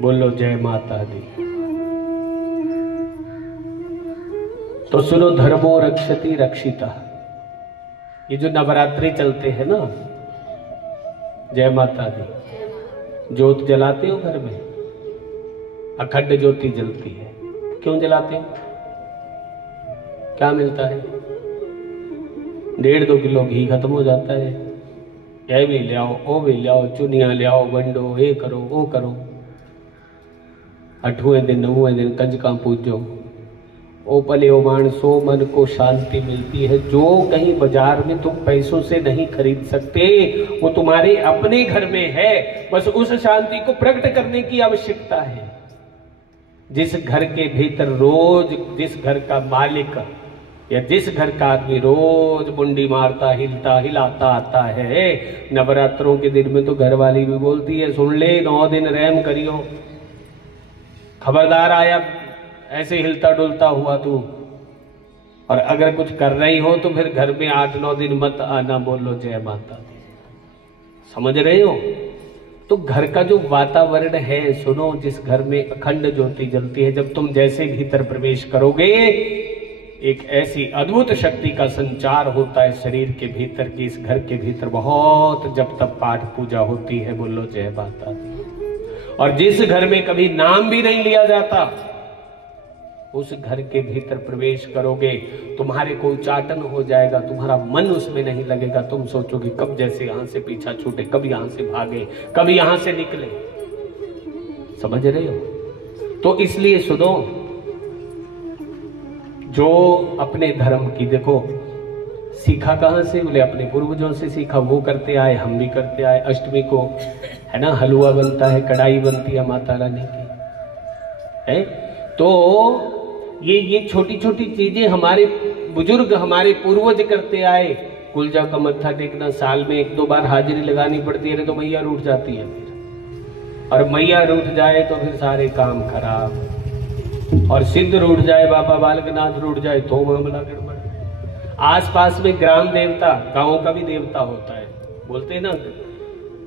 बोलो जय माता दी। तो सुनो, धर्मो रक्षति रक्षिता। ये जो नवरात्रि चलते हैं ना, जय माता दी, ज्योत जलाते हो घर में, अखंड ज्योति जलती है। क्यों जलाते हो? क्या मिलता है? 1.5-2 किलो घी खत्म हो जाता है। यह भी ले आओ, वो भी ले आओ, चुनिया ले आओ, वंडो, ये करो वो करो। 8वें दिन 9वें दिन कंजका पूजो। ओ पले ओ मान सो मन को शांति मिलती है। जो कहीं बाजार में तुम पैसों से नहीं खरीद सकते, वो तुम्हारे अपने घर में है। बस उस शांति को प्रकट करने की आवश्यकता है। जिस घर के भीतर रोज, जिस घर का मालिक या जिस घर का आदमी रोज मुंडी मारता, हिलाता आता है, नवरात्रों के दिन में तो घरवाली भी बोलती है, सुन ले 9 दिन रहम करियो, खबरदार आया ऐसे हिलता डुलता हुआ तू। और अगर कुछ कर रही हो तो फिर घर में 8-9 दिन मत आना। बोलो जय माता दी। समझ रहे हो। तो घर का जो वातावरण है, सुनो, जिस घर में अखंड ज्योति जलती है, जब तुम जैसे भीतर प्रवेश करोगे एक ऐसी अद्भुत शक्ति का संचार होता है शरीर के भीतर की, इस घर के भीतर बहुत जब तक पाठ पूजा होती है, बोलो जय माता दी। और जिस घर में कभी नाम भी नहीं लिया जाता, उस घर के भीतर प्रवेश करोगे, तुम्हारे को उच्चाटन हो जाएगा, तुम्हारा मन उसमें नहीं लगेगा, तुम सोचोगे कब जैसे यहां से पीछा छूटे, कब यहां से भागे, कब यहां से निकले। समझ रहे हो? तो इसलिए सुनो, जो अपने धर्म की, देखो सीखा कहां से? बोले अपने पूर्वजों से सीखा, वो करते आए, हम भी करते आए। अष्टमी को है ना हलवा बनता है, कढ़ाई बनती है माता रानी की, है? तो ये छोटी छोटी चीजें हमारे बुजुर्ग, हमारे पूर्वज करते आए। कुलजा का मत्था टेकना, साल में 1-2 बार हाजिरी लगानी पड़ती है, तो मैया रूठ जाती है फिर, और मैया रूठ जाए तो फिर सारे काम खराब, और सिद्ध रूठ जाए, बाबा बालकनाथ रूठ जाए तो मामला गड़बड़। आसपास में ग्राम देवता, गांवों का भी देवता होता है, बोलते हैं ना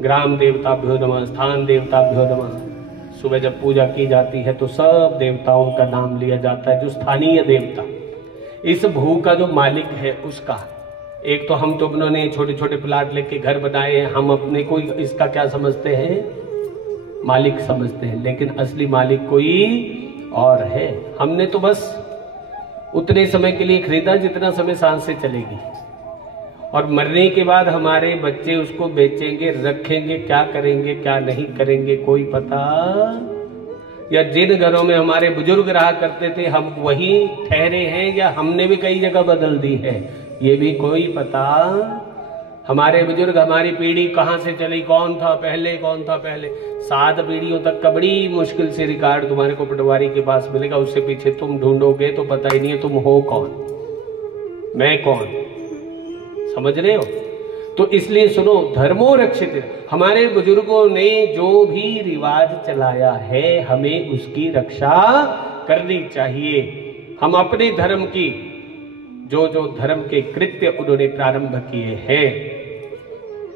ग्राम देवताभ्यो नमः, स्थान देवताभ्यो नमः। सुबह जब पूजा की जाती है तो सब देवताओं का नाम लिया जाता है, जो स्थानीय देवता, इस भू का जो मालिक है उसका। एक तो हम तुमने ने छोटे छोटे प्लाट लेके घर बनाए हैं, हम अपने को इसका क्या समझते हैं? मालिक समझते हैं, लेकिन असली मालिक कोई और है। हमने तो बस उतने समय के लिए खरीदा जितना समय सांसें चलेगी, और मरने के बाद हमारे बच्चे उसको बेचेंगे, रखेंगे, क्या करेंगे क्या नहीं करेंगे कोई पता। या जिन घरों में हमारे बुजुर्ग रहा करते थे, हम वही ठहरे हैं या हमने भी कई जगह बदल दी है, ये भी कोई पता। हमारे बुजुर्ग, हमारी पीढ़ी कहां से चली, कौन था पहले, कौन था पहले, 7 पीढ़ियों तक का बड़ी मुश्किल से रिकॉर्ड तुम्हारे को पटवारी के पास मिलेगा। उससे पीछे तुम ढूंढोगे तो पता ही नहीं है तुम हो कौन, मैं कौन। समझ रहे हो? तो इसलिए सुनो, धर्मो रक्षित, हमारे बुजुर्गों ने जो भी रिवाज चलाया है हमें उसकी रक्षा करनी चाहिए। हम अपने धर्म की जो जो धर्म के कृत्य उन्होंने प्रारंभ किए हैं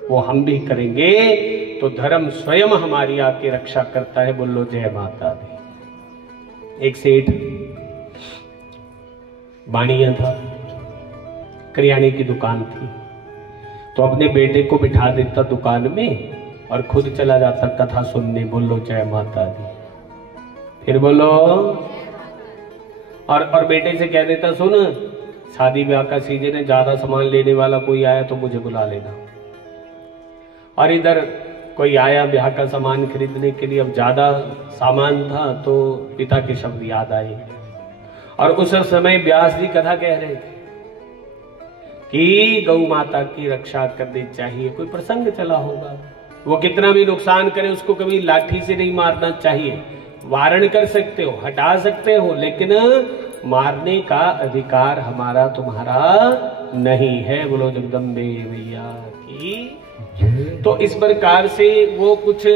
वो हम भी करेंगे, तो धर्म स्वयं हमारी आके रक्षा करता है। बोलो जय माता दी। एक सेठ बाणिया था, करियाने की दुकान थी, तो अपने बेटे को बिठा देता दुकान में और खुद चला जाता कथा सुनने। बोलो जय माता दी। फिर बोलो, और बेटे से कह देता, सुन शादी ब्याह का सीजन है, ज्यादा सामान लेने वाला कोई आया तो मुझे बुला लेना। और इधर कोई आया ब्याह का सामान खरीदने के लिए, अब ज्यादा सामान था तो पिता के शब्द याद आए, और उस समय व्यास जी कथा कह रहे थे कि गौ माता की रक्षा करनी चाहिए। कोई प्रसंग चला होगा, वो कितना भी नुकसान करे उसको कभी लाठी से नहीं मारना चाहिए। वारण कर सकते हो, हटा सकते हो, लेकिन मारने का अधिकार हमारा तुम्हारा नहीं है। बोलो जगदम्बे मैया की। तो इस प्रकार से वो कुछ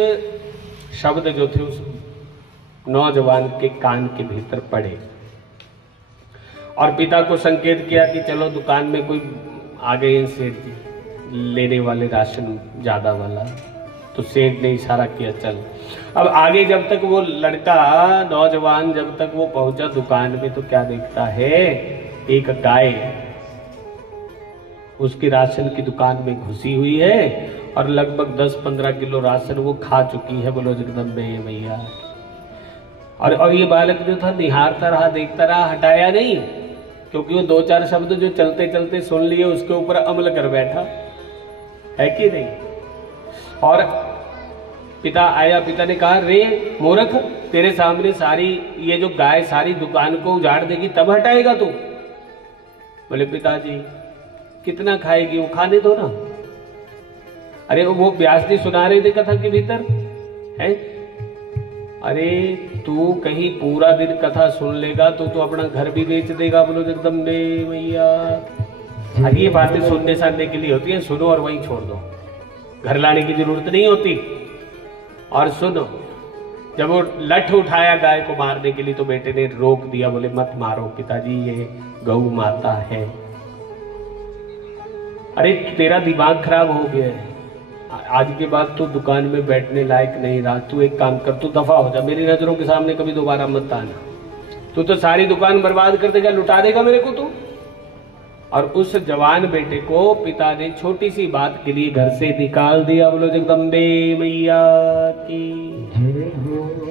शब्द जो थे उस नौजवान के कान के भीतर पड़े, और पिता को संकेत किया कि चलो दुकान में कोई आ गए हैं सेठ जी लेने वाले राशन ज्यादा वाला। तो सेठ ने इशारा किया चल। अब आगे जब तक वो लड़का नौजवान जब तक वो पहुंचा दुकान में, तो क्या देखता है, एक गाय उसकी राशन की दुकान में घुसी हुई है और लगभग 10-15 किलो राशन वो खा चुकी है। बोलो जगदम्बे मैया। और ये बालक जो था निहारता रहा, देखता रहा, हटाया नहीं, क्योंकि वो 2-4 शब्द जो चलते चलते सुन लिए उसके ऊपर अमल कर बैठा है कि नहीं। और पिता आया, पिता ने कहा, रे मूर्ख, तेरे सामने सारी ये जो गाय सारी दुकान को उजाड़ देगी तब हटाएगा तू? बोले पिताजी कितना खाएगी, वो खाने दो ना। अरे वो व्यास जी सुना रहे थे कथा के भीतर है। अरे तू कहीं पूरा दिन कथा सुन लेगा तो अपना घर भी बेच देगा। बोलो जगदम्बे मैया। अब ये बातें सुनने सानने के लिए होती है, सुनो और वहीं छोड़ दो, घर लाने की जरूरत नहीं होती। और सुनो, जब वो लठ उठाया गाय को मारने के लिए तो बेटे ने रोक दिया, बोले मत मारो पिताजी, ये गौ माता है। अरे तेरा दिमाग खराब हो गया है, आज के बाद तू दुकान में बैठने लायक नहीं रहा। तू एक काम कर, तू दफा हो जा, मेरी नजरों के सामने कभी दोबारा मत आना। तू तो सारी दुकान बर्बाद कर देगा, लुटा देगा मेरे को तू। और उस जवान बेटे को पिता ने छोटी सी बात के लिए घर से निकाल दिया। बोलो जगदम्बे मैया की।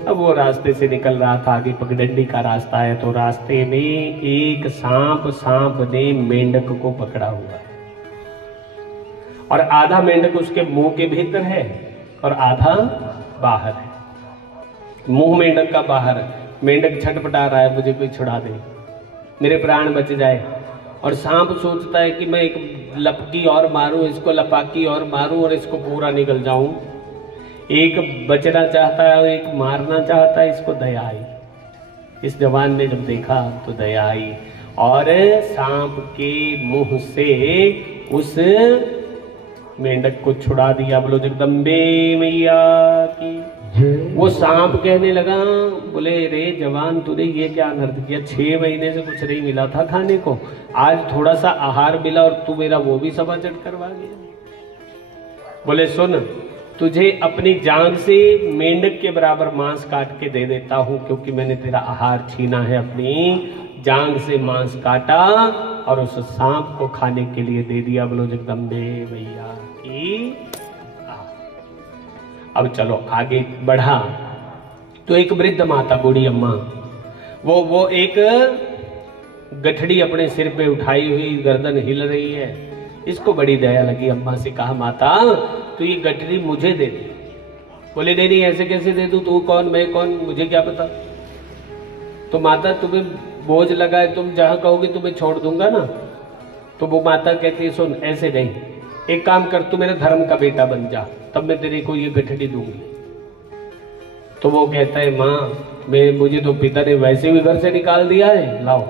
अब वो रास्ते से निकल रहा था, आगे पगडंडी का रास्ता है, तो रास्ते में एक सांप ने मेंढक को पकड़ा हुआ है और आधा मेंढक उसके मुंह के भीतर है और आधा बाहर है। मुंह मेंढक का बाहर है, मेंढक छटपटा रहा है, मुझे कोई छुड़ा दे, मेरे प्राण बच जाए। और सांप सोचता है कि मैं एक लपकी और मारूं, इसको लपाकी और मारूं और इसको पूरा निकल जाऊं। एक बचना चाहता है, एक मारना चाहता है, इसको दया आई। इस जवान ने जब देखा तो दया आई और सांप के मुंह से उस मेंढक को छुड़ा दिया। बोलो जगदम्बे मैया की। वो सांप कहने लगा, बोले रे जवान तूने ये क्या अनर्थ किया, 6 महीने से कुछ नहीं मिला था खाने को, आज थोड़ा सा आहार मिला और तू मेरा वो भी सभाचट करवा गया। बोले सुन, तुझे अपनी जान से मेंढक के बराबर मांस काट के दे देता हूं, क्योंकि मैंने तेरा आहार छीना है, अपनी जान से मांस काटा और उस सांप को खाने के लिए दे दिया। बोलो जगदम्बे मैया की। अब चलो आगे बढ़ा तो एक वृद्ध माता, बूढ़ी अम्मा, वो एक गठड़ी अपने सिर पे उठाई हुई, गर्दन हिल रही है। इसको बड़ी दया लगी, अम्मा से कहा माता तो ये गठड़ी मुझे दे दे। बोले नहीं नहीं, ऐसे कैसे दे दूं, तू कौन मैं कौन, मुझे क्या पता। तो माता तुम्हें बोझ लगा है, तुम जहां कहोगे तुम्हें छोड़ दूंगा ना। तो वो माता कहती है सुन, ऐसे नहीं, एक काम कर, तू मेरे धर्म का बेटा बन जा, तब मैं तेरे को ये गठड़ी दूंगी। तो वो कहता है माँ मुझे तो पिता ने वैसे भी घर से निकाल दिया है, लाओ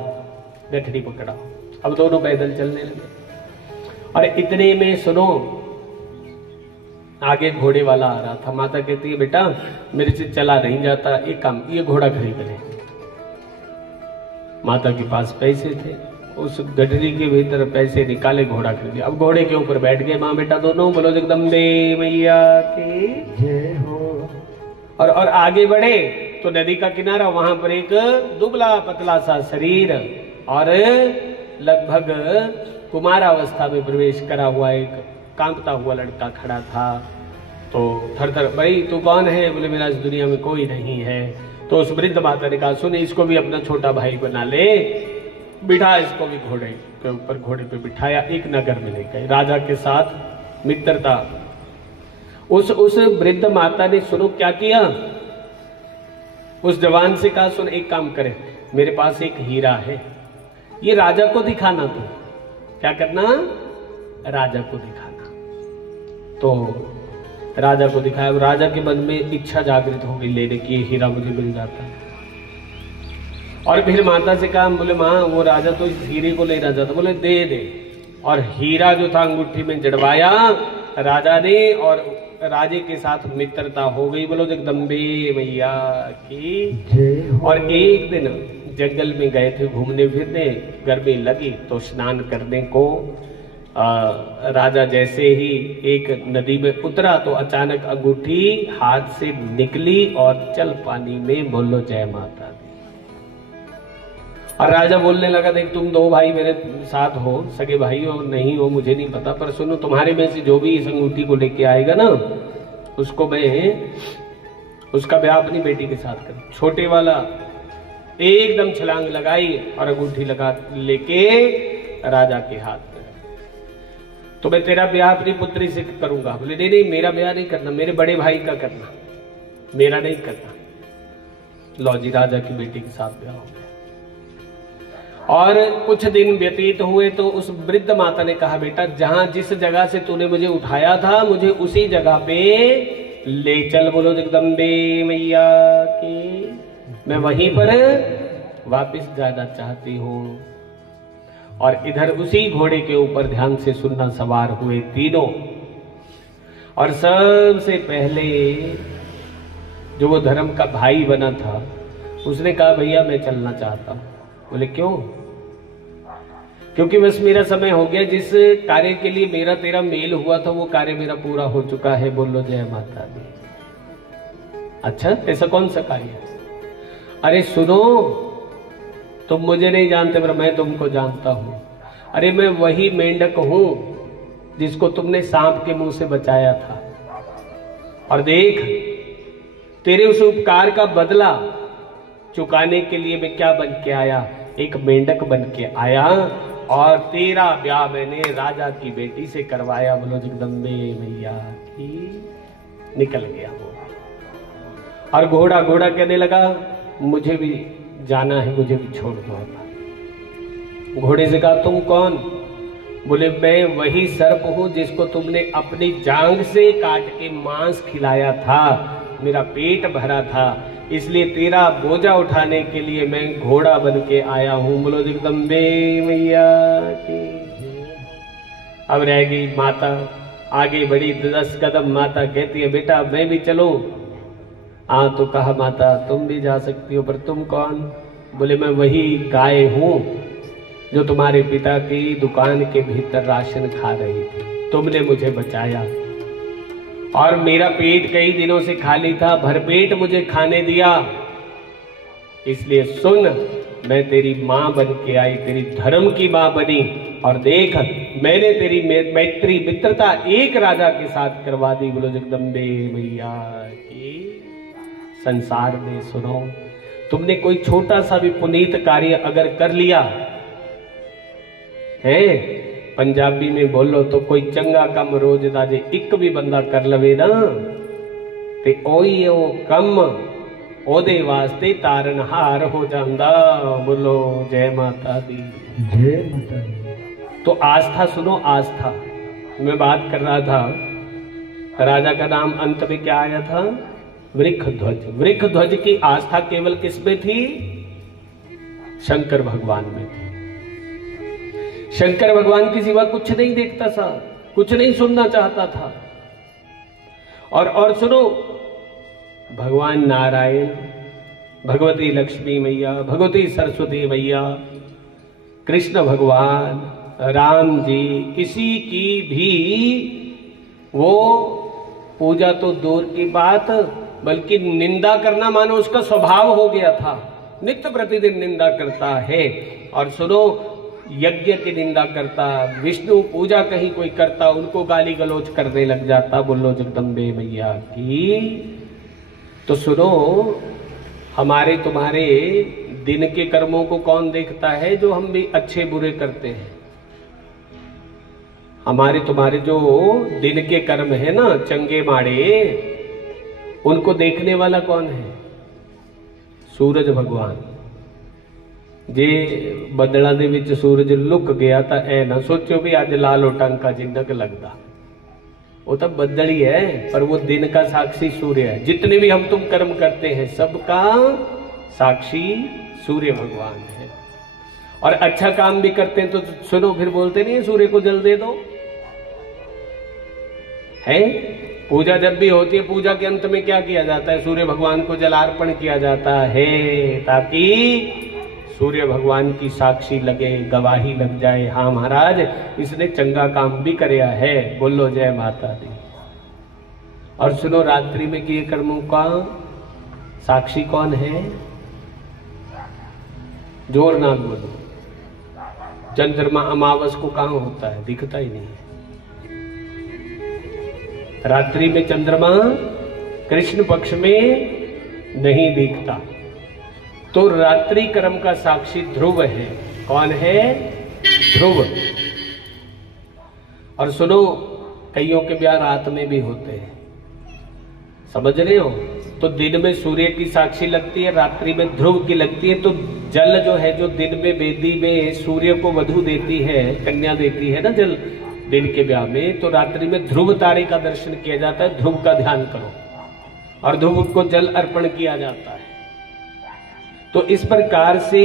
गठड़ी पकड़ाओ। अब दोनों पैदल चलने लगे और इतने में सुनो आगे घोड़े वाला आ रहा था। माता कहती है बेटा मेरे से चला नहीं जाता, एक काम, ये घोड़ा खरीद ले। माता के पास पैसे थे, उस गठरी के भीतर पैसे निकाले, घोड़ा खरीद लिया। अब घोड़े के ऊपर बैठ गए माँ बेटा दोनों। बोलो जगदम्बे मैया की जय हो। और आगे बढ़े तो नदी का किनारा, वहां पर एक दुबला पतला सा शरीर और लगभग कुमारावस्था में प्रवेश करा हुआ एक कांपता हुआ लड़का खड़ा था। तो थर भाई तू कौन है? बोले मेरा इस दुनिया में कोई नहीं है। तो उस वृद्ध माता ने कहा सुन, इसको भी अपना छोटा भाई बना ले, बिठा इसको भी घोड़े के ऊपर। घोड़े पे बिठाया, एक नगर में ले गए, राजा के साथ मित्रता। उस वृद्ध माता ने सुनो क्या किया, उस जवान से कहा सुन एक काम करे, मेरे पास एक हीरा है, ये राजा को दिखाना। तू क्या करना? राजा को दिखाना। तो राजा को दिखाया। राजा के मन में इच्छा जागृत हो गई लेने की, ये हीरा मुझे मिल जाता। और फिर माता से कहा, बोले माँ वो राजा तो इस हीरे को ले रहा था। बोले दे दे। और हीरा जो था अंगूठी में जड़वाया राजा ने, और राजे के साथ मित्रता हो गई। बोलो जगदम्बे मैया की। और एक दिन जंगल में गए थे घूमने फिरने, गर्मी लगी तो स्नान करने को राजा जैसे ही एक नदी में उतरा तो अचानक अंगूठी हाथ से निकली और चल पानी में, बोलो जय माता दी। और राजा बोलने लगा, देख तुम दो भाई मेरे साथ हो, सगे भाई हो नहीं हो मुझे नहीं पता, पर सुनो तुम्हारे में से जो भी इस अंगूठी को लेके आएगा ना, उसको मैं उसका ब्याह अपनी बेटी के साथ कर। छोटे वाला एकदम छलांग लगाई और अंगूठी लगा लेके राजा के हाथ में, तो मैं तेरा ब्याह अपनी पुत्री से करूंगा। बोले नहीं नहीं, मेरा ब्याह नहीं करना, मेरे बड़े भाई का करना, मेरा नहीं करना। लो जी, राजा की बेटी के साथ ब्याह हो गया। और कुछ दिन व्यतीत हुए तो उस वृद्ध माता ने कहा, बेटा जहां जिस जगह से तूने मुझे उठाया था, मुझे उसी जगह पे ले चल। बोलो जगदम्बे मैया की। मैं वहीं पर वापस जाना चाहती हूँ। और इधर उसी घोड़े के ऊपर ध्यान से सुनना सवार हुए तीनों। और सबसे पहले जो वो धर्म का भाई बना था, उसने कहा भैया मैं चलना चाहता हूं। बोले क्यों? क्योंकि बस मेरा समय हो गया। जिस कार्य के लिए मेरा तेरा मेल हुआ था वो कार्य मेरा पूरा हो चुका है। बोलो जय माता दी। अच्छा, ऐसा कौन सा कार्य है? अरे सुनो, तुम मुझे नहीं जानते पर मैं तुमको जानता हूं। अरे मैं वही मेंढक हूं जिसको तुमने सांप के मुंह से बचाया था। और देख, तेरे उस उपकार का बदला चुकाने के लिए मैं क्या बन के आया? एक मेंढक बन के आया। और तेरा ब्याह मैंने राजा की बेटी से करवाया। बोलो जगदम्बे मैया की। निकल गया वो। और घोड़ा कहने लगा मुझे भी जाना है, मुझे भी छोड़ दो। घोड़े से कहा तुम कौन? बोले मैं वही सर्प हूं जिसको तुमने अपनी जांग से काट के मांस खिलाया था। मेरा पेट भरा था, इसलिए तेरा बोझा उठाने के लिए मैं घोड़ा बन के आया हूं। बोलो जगदम्बे मैया की। अब रह गई माता, आगे बढ़ी 10 कदम। माता कहती है बेटा मैं भी चलूं? तो कहा माता तुम भी जा सकती हो, पर तुम कौन? बोले मैं वही गाय हूं जो तुम्हारे पिता की दुकान के भीतर राशन खा रही थी। तुमने मुझे बचाया और मेरा पेट कई दिनों से खाली था, भरपेट मुझे खाने दिया। इसलिए सुन, मैं तेरी मां बन के आई, तेरी धर्म की मां बनी। और देख, मैंने तेरी मैत्री मित्रता एक राजा के साथ करवा दी। बोलो जगदम्बे मैया की। संसार में सुनो, तुमने कोई छोटा सा भी पुनीत कार्य अगर कर लिया है, पंजाबी में बोलो तो कोई चंगा कम रोज दा जे एक भी बंदा कर लवे ना, ते ओही ओ कम ओदे वास्ते तारनहार हो जांदा। बोलो जय माता दी। जय माता दी। तो आस्था सुनो, आस्था। मैं बात कर रहा था, राजा का नाम अंत में क्या आया था? वृषध्वज। वृषध्वज की आस्था केवल किसमें थी? शंकर भगवान में थी। शंकर भगवान की सिवा कुछ नहीं देखता था, कुछ नहीं सुनना चाहता था। और सुनो, भगवान नारायण, भगवती लक्ष्मी मैया, भगवती सरस्वती मैया, कृष्ण भगवान, राम जी, किसी की भी वो पूजा तो दूर की बात, बल्कि निंदा करना मानो उसका स्वभाव हो गया था। नित्य प्रतिदिन निंदा करता है। और सुनो, यज्ञ की निंदा करता, विष्णु पूजा कहीं कोई करता, उनको गाली गलौज करने लग जाता। बोलो जगदम्बे मैया की। तो सुनो, हमारे तुम्हारे दिन के कर्मों को कौन देखता है? जो हम भी अच्छे बुरे करते हैं। हमारे तुम्हारे जो दिन के कर्म है ना, चंगे माड़े, उनको देखने वाला कौन है? सूरज भगवान। जे बदला दे विच सूरज लुक गया तो ऐ ना सोचो भी अज लाल टांका जिन्ना क लगदा। वो तो बदल ही है, पर वो दिन का साक्षी सूर्य है। जितने भी हम तुम कर्म करते हैं सबका साक्षी सूर्य भगवान है। और अच्छा काम भी करते हैं तो सुनो, फिर बोलते नहीं है सूर्य को जल दे दो, है? पूजा जब भी होती है, पूजा के अंत में क्या किया जाता है? सूर्य भगवान को जलार्पण किया जाता है, ताकि सूर्य भगवान की साक्षी लगे, गवाही लग जाए, हाँ महाराज इसने चंगा काम भी करया है। बोलो जय माता दी। और सुनो, रात्रि में किए कर्मों का साक्षी कौन है? जोर ना बोलो। चंद्रमा अमावस को कहां होता है? दिखता ही नहीं है। रात्रि में चंद्रमा कृष्ण पक्ष में नहीं दिखता। तो रात्रि कर्म का साक्षी ध्रुव है। कौन है? ध्रुव। और सुनो, कईयों के ब्याह रात में भी होते हैं, समझ रहे हो? तो दिन में सूर्य की साक्षी लगती है, रात्रि में ध्रुव की लगती है। तो जल जो है, जो दिन में वेदी में सूर्य को वधु देती है, कन्या देती है ना जल दिन के ब्याह में, तो रात्रि में ध्रुव तारे का दर्शन किया जाता है। ध्रुव का ध्यान करो और ध्रुव को जल अर्पण किया जाता है। तो इस प्रकार से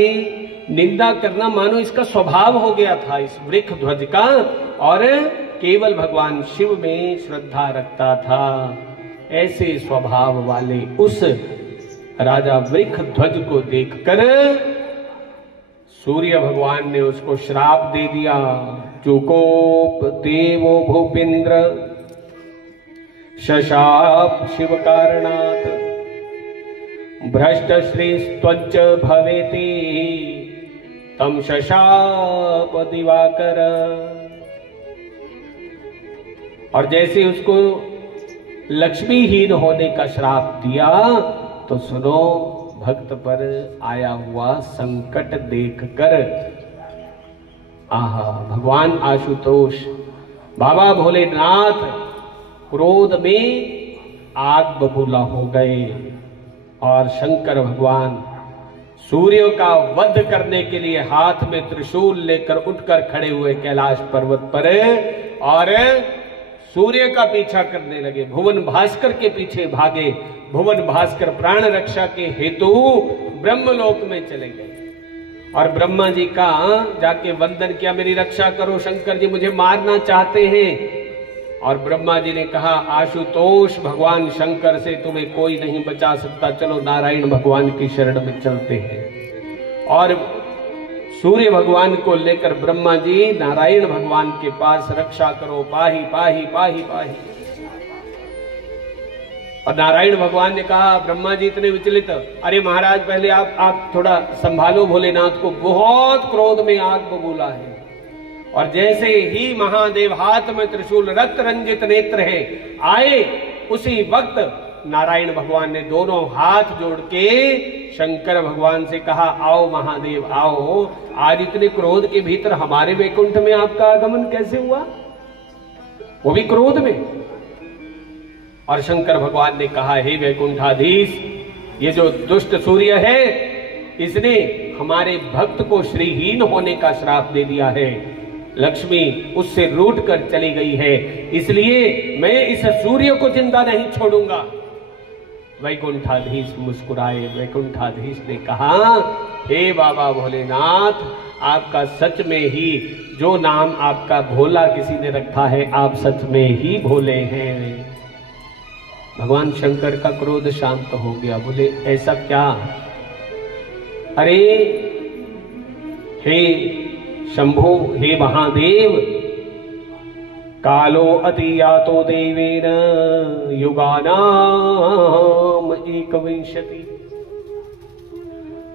निंदा करना मानो इसका स्वभाव हो गया था इस वृषध्वज का, और केवल भगवान शिव में श्रद्धा रखता था। ऐसे स्वभाव वाले उस राजा वृषध्वज को देखकर सूर्य भगवान ने उसको श्राप दे दिया। चुकोप देवो भूपेंद्र शशाप शिव कारणात् भ्रष्ट श्री त्वच भवेति तम शशाप दिवाकर। और जैसे उसको लक्ष्मीहीन होने का श्राप दिया तो सुनो, भक्त पर आया हुआ संकट देखकर आहा, भगवान आशुतोष बाबा भोलेनाथ क्रोध में आग बबूला हो गए और शंकर भगवान सूर्य का वध करने के लिए हाथ में त्रिशूल लेकर उठकर खड़े हुए कैलाश पर्वत पर और सूर्य का पीछा करने लगे। भुवन भास्कर के पीछे भागे। भुवन भास्कर प्राण रक्षा के हेतु ब्रह्मलोक में चले गए और ब्रह्मा जी का जाके वंदन किया, मेरी रक्षा करो, शंकर जी मुझे मारना चाहते हैं। और ब्रह्मा जी ने कहा, आशुतोष भगवान शंकर से तुम्हें कोई नहीं बचा सकता, चलो नारायण भगवान की शरण में चलते हैं। और सूर्य भगवान को लेकर ब्रह्मा जी नारायण भगवान के पास, रक्षा करो, पाही पाही पाही पाही। और नारायण भगवान ने कहा, ब्रह्मा जी इतने विचलित, अरे महाराज पहले आप थोड़ा संभालो भोलेनाथ को, बहुत क्रोध में आग बबूला है। और जैसे ही महादेव हाथ में त्रिशूल रक्त रंजित नेत्र है आए, उसी वक्त नारायण भगवान ने दोनों हाथ जोड़ के शंकर भगवान से कहा, आओ महादेव आओ, आज इतने क्रोध के भीतर हमारे वैकुंठ में आपका आगमन कैसे हुआ, वो भी क्रोध में। और शंकर भगवान ने कहा, हे वैकुंठाधीश, ये जो दुष्ट सूर्य है इसने हमारे भक्त को श्रीहीन होने का श्राप दे दिया है। लक्ष्मी उससे रूठ कर चली गई है, इसलिए मैं इस सूर्य को जिंदा नहीं छोड़ूंगा। वैकुंठाधीश मुस्कुराए। वैकुंठाधीश ने कहा, हे बाबा भोलेनाथ, आपका सच में ही जो नाम आपका भोला किसी ने रखा है, आप सच में ही भोले हैं। भगवान शंकर का क्रोध शांत हो गया। बोले, ऐसा क्या? अरे हे शंभो, हे महादेव, कालो अतियातो देवेन युगानाम एकविंशति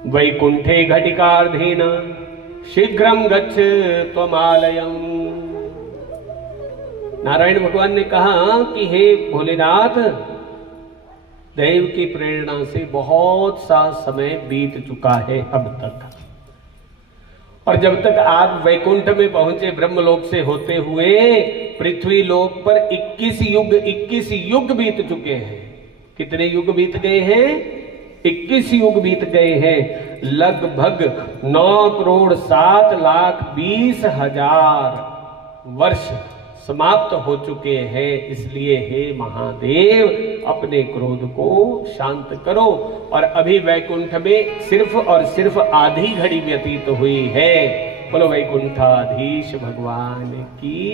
वैकुंठे घटिकार्धेन शीघ्रम गच्छ त्वमालयम्। नारायण भगवान ने कहा कि हे भोलेनाथ, देव की प्रेरणा से बहुत सा समय बीत चुका है अब तक, और जब तक आप वैकुंठ में पहुंचे ब्रह्मलोक से होते हुए पृथ्वी लोक पर 21 युग बीत चुके हैं। कितने युग बीत गए हैं? 21 युग बीत गए हैं। लगभग 9,07,20,000 वर्ष समाप्त हो चुके हैं। इसलिए हे महादेव, अपने क्रोध को शांत करो। और अभी वैकुंठ में सिर्फ और सिर्फ आधी घड़ी व्यतीत हुई है। बोलो वैकुंठाधीश भगवान की।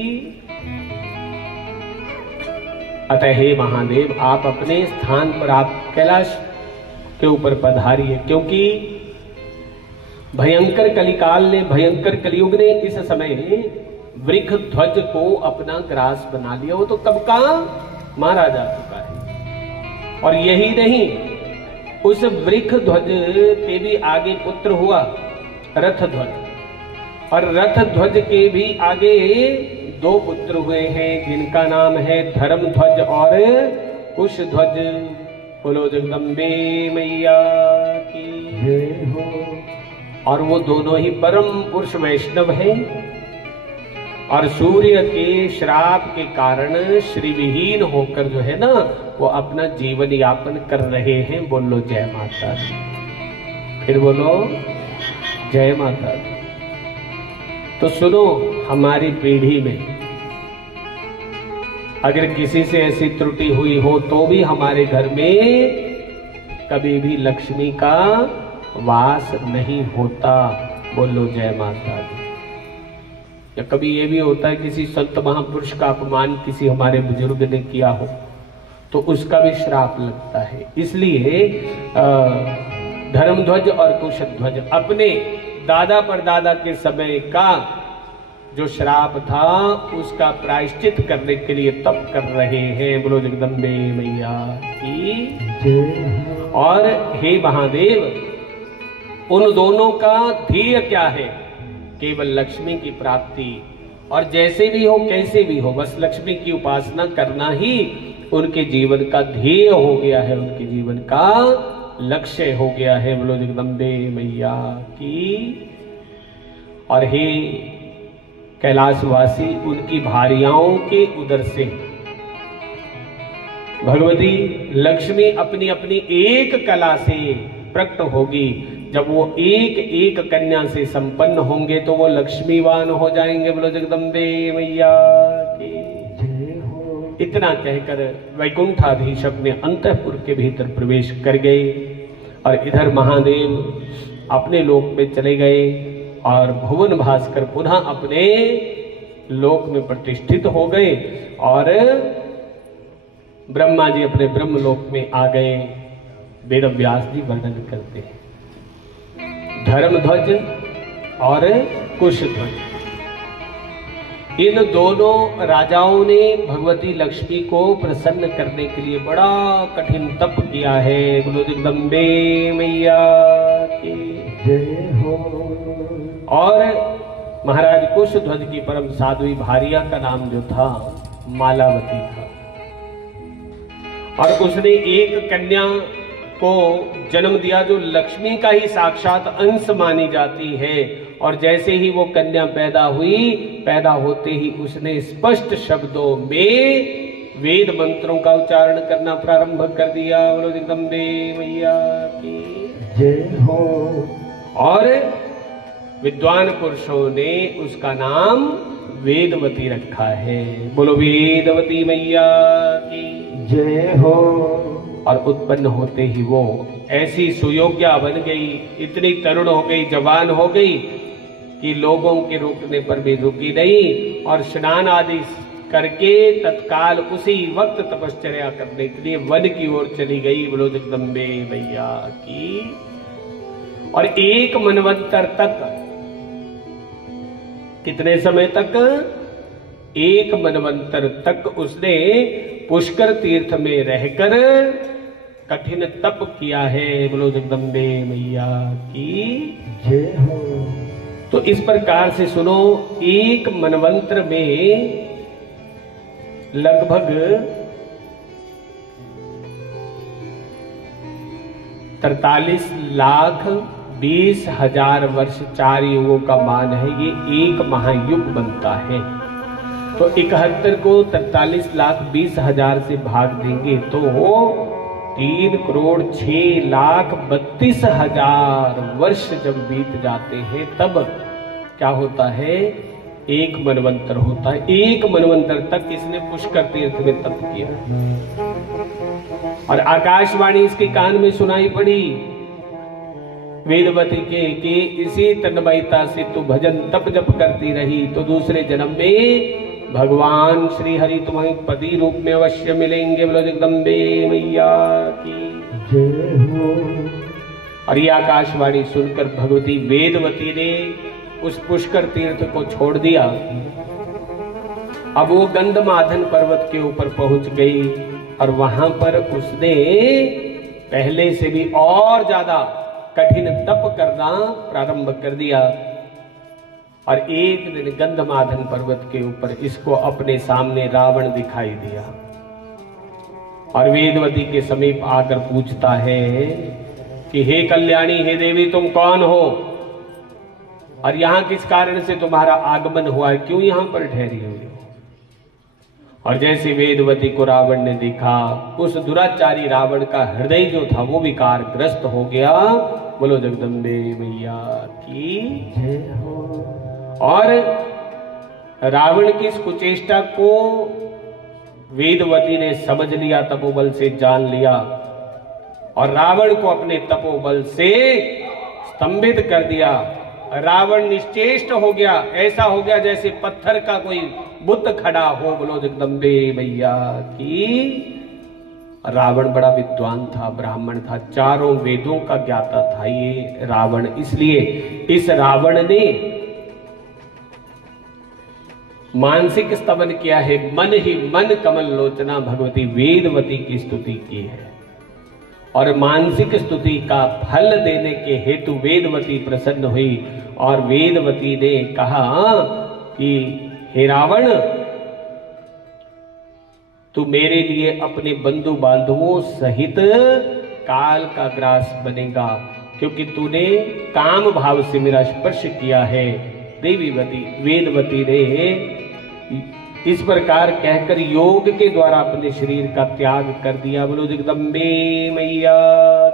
अतः हे महादेव, आप अपने स्थान पर, आप कैलाश के ऊपर पधारिए, क्योंकि भयंकर कलिकाल ने, भयंकर कलियुग ने इस समय वृक्ष ध्वज को अपना ग्रास बना लिया। वो तो कब का मारा जा चुका है। और यही नहीं, उस वृक्ष ध्वज के भी आगे पुत्र हुआ रथ ध्वज, और रथ ध्वज के भी आगे 2 पुत्र हुए हैं, जिनका नाम है धर्म ध्वज और कुश ध्वज। बोलो जगदम्बे मैया की जय हो। और वो दोनों ही परम पुरुष वैष्णव हैं, और सूर्य के श्राप के कारण श्री विहीन होकर जो है ना, वो अपना जीवन यापन कर रहे हैं। बोलो जय माता दी। फिर बोलो जय माता दी। तो सुनो, हमारी पीढ़ी में अगर किसी से ऐसी त्रुटि हुई हो तो भी हमारे घर में कभी भी लक्ष्मी का वास नहीं होता। बोलो जय माता दी। या कभी ये भी होता है किसी संत महापुरुष का अपमान किसी हमारे बुजुर्ग ने किया हो तो उसका भी श्राप लगता है। इसलिए धर्मध्वज और कुशध्वज अपने दादा परदादा के समय का जो श्राप था उसका प्रायश्चित करने के लिए तप कर रहे हैं। बोलो जगदम्बे मैया की। और हे महादेव, उन दोनों का ध्येय क्या है? केवल लक्ष्मी की प्राप्ति, और जैसे भी हो कैसे भी हो बस लक्ष्मी की उपासना करना ही उनके जीवन का ध्येय हो गया है, उनके जीवन का लक्ष्य हो गया है। बोलो जगदम्बे मैया की। और हे कैलाशवासी, उनकी भार्याओं के उदर से भगवती लक्ष्मी अपनी अपनी एक कला से प्रकट होगी। जब वो एक एक कन्या से संपन्न होंगे तो वो लक्ष्मीवान हो जाएंगे। बोलो जगदम्बे मैया की। इतना कहकर वैकुंठाधीश अपने अंतःपुर के भीतर प्रवेश कर गए और इधर महादेव अपने लोक में चले गए और भुवन भास्कर पुनः अपने लोक में प्रतिष्ठित हो गए और ब्रह्मा जी अपने ब्रह्म लोक में आ गए। वेद व्यास जी वर्णन करते हैं, धर्मध्वज और कुशध्वज, इन दोनों राजाओं ने भगवती लक्ष्मी को प्रसन्न करने के लिए बड़ा कठिन तप किया है। बोलो जगदम्बे मैया की जय हो। और महाराज कुशध्वज की परम साध्वी भार्या का नाम जो था मालावती था, और उसने एक कन्या को जन्म दिया जो लक्ष्मी का ही साक्षात अंश मानी जाती है। और जैसे ही वो कन्या पैदा हुई, पैदा होते ही उसने स्पष्ट शब्दों में वेद मंत्रों का उच्चारण करना प्रारंभ कर दिया। बोलो जगदम्बे मैया की जय हो। और विद्वान पुरुषों ने उसका नाम वेदवती रखा है। बोलो वेदवती मैया की जय हो। और उत्पन्न होते ही वो ऐसी सुयोग्या बन गई, इतनी तरुण हो गई, जवान हो गई कि लोगों के रोकने पर भी रुकी नहीं और स्नान आदि करके तत्काल उसी वक्त तपश्चर्या करने के लिए वन की ओर चली गई। बोलो जगदम्बे मैया की। और एक मनवंतर तक, कितने समय तक? एक मनवंतर तक उसने पुष्कर तीर्थ में रहकर कठिन तप किया है। बोलो जगदम्बे मैया की जय हो। तो इस प्रकार से सुनो, एक मनवंतर में लगभग 43,20,000 वर्ष 4 युगों का मान है। ये एक महायुग बनता है। तो 71 को 43,20,000 से भाग देंगे तो 3,06,32,000 वर्ष जब बीत जाते हैं तब क्या होता है? एक मनवंतर होता है। एक मनवंतर तक इसने पुष्कर तीर्थ में तप किया और आकाशवाणी इसके कान में सुनाई पड़ी वेदवती के कि इसी तन्मयता से तू भजन तप जप करती रही तो दूसरे जन्म में भगवान श्री हरि तुम्हें पति रूप में अवश्य मिलेंगे। बोलो जगदम्बे मैया की जय हो। और ये आकाशवाणी सुनकर भगवती वेदवती ने उस पुष्कर तीर्थ को छोड़ दिया। अब वो गंधमादन पर्वत के ऊपर पहुंच गई और वहां पर उसने पहले से भी और ज्यादा कठिन तप करना प्रारंभ कर दिया। और एक दिन गंधमादन पर्वत के ऊपर इसको अपने सामने रावण दिखाई दिया और वेदवती के समीप आकर पूछता है कि हे कल्याणी, हे देवी, तुम कौन हो और यहां किस कारण से तुम्हारा आगमन हुआ है? क्यों यहां पर ठहरी हुई हो? और जैसे वेदवती को रावण ने देखा, उस दुराचारी रावण का हृदय जो था वो विकार ग्रस्त हो गया। बोलो जगदम्बे मैया की जय हो। और रावण की इस कुचेष्टा को वेदवती ने समझ लिया, तपोबल से जान लिया और रावण को अपने तपोबल से स्तंभित कर दिया। रावण निश्चेष्ट हो गया, ऐसा हो गया जैसे पत्थर का कोई बुत खड़ा हो। बोलो जगदम्बे मैया की। रावण बड़ा विद्वान था, ब्राह्मण था, चारों वेदों का ज्ञाता था ये रावण। इसलिए इस रावण ने मानसिक स्तवन किया है, मन ही मन कमल लोचना भगवती वेदवती की स्तुति की है। और मानसिक स्तुति का फल देने के हेतु वेदवती प्रसन्न हुई और वेदवती ने कहा कि हे रावण, तू मेरे लिए अपने बंधु बांधवों सहित काल का ग्रास बनेगा, क्योंकि तूने काम भाव से मेरा स्पर्श किया है। देवीवती वेदवती ने इस प्रकार कहकर योग के द्वारा अपने शरीर का त्याग कर दिया। बोलो जगदम्बे मैया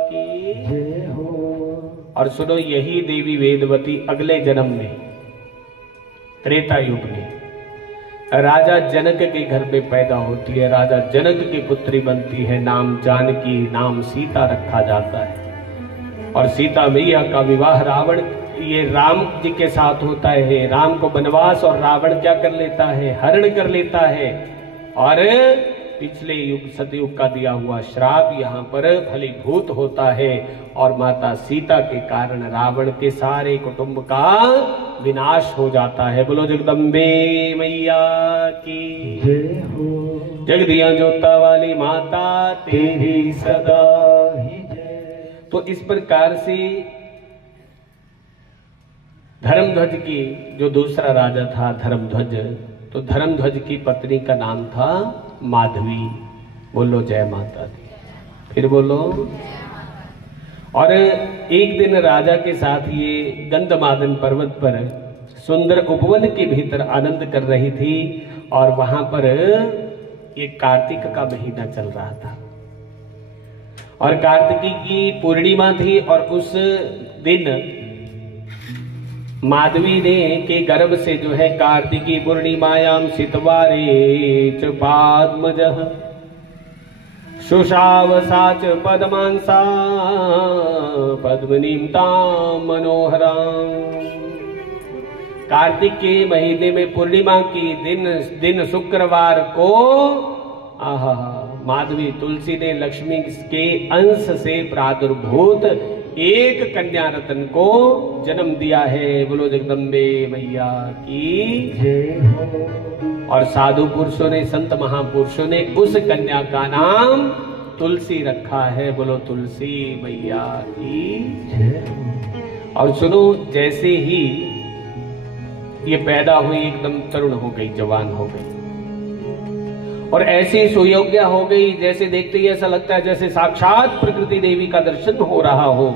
की जय हो। और सुनो, यही देवी वेदवती अगले जन्म में त्रेता युग में राजा जनक के घर में पैदा होती है। राजा जनक की पुत्री बनती है, नाम जानकी, नाम सीता रखा जाता है। और सीता मैया का विवाह रावण ये राम जी के साथ होता है। राम को वनवास और रावण क्या कर लेता है, हरण कर लेता है। और पिछले युग सतयुग का दिया हुआ श्राप यहाँ पर फलीभूत होता है और माता सीता के कारण रावण के सारे कुटुंब का विनाश हो जाता है। बोलो जगदम्बे मैया की जय हो। जगदिया जोता वाली माता तेरी सदा ही जय। तो इस प्रकार से धर्मध्वज की जो दूसरा राजा था धर्मध्वज, तो धर्मध्वज की पत्नी का नाम था माधवी। बोलो जय माता दी, फिर बोलो। और एक दिन राजा के साथ ये गंधमादन पर्वत पर सुंदर उपवन के भीतर आनंद कर रही थी और वहां पर एक कार्तिक का महीना चल रहा था और कार्तिकी की पूर्णिमा थी। और उस दिन माधवी ने के गर्भ से जो है कार्तिकी पूर्णिमायाम सितवारे च पाद्मजः शुशावसा च पद्मांसा पद्मनीं तां मनोहरां। कार्तिक के महीने में पूर्णिमा की दिन शुक्रवार को माधवी तुलसी ने लक्ष्मी के अंश से प्रादुर्भूत एक कन्या रत्न को जन्म दिया है। बोलो जगदम्बे मैया की जय हो। और साधु पुरुषों ने, संत महापुरुषों ने उस कन्या का नाम तुलसी रखा है। बोलो तुलसी मैया की जय हो। और सुनो, जैसे ही ये पैदा हुई एकदम तरुण हो गई, जवान हो गई और ऐसी सुयोग्य हो गई, जैसे देखते ही ऐसा लगता है जैसे साक्षात प्रकृति देवी का दर्शन हो रहा हो।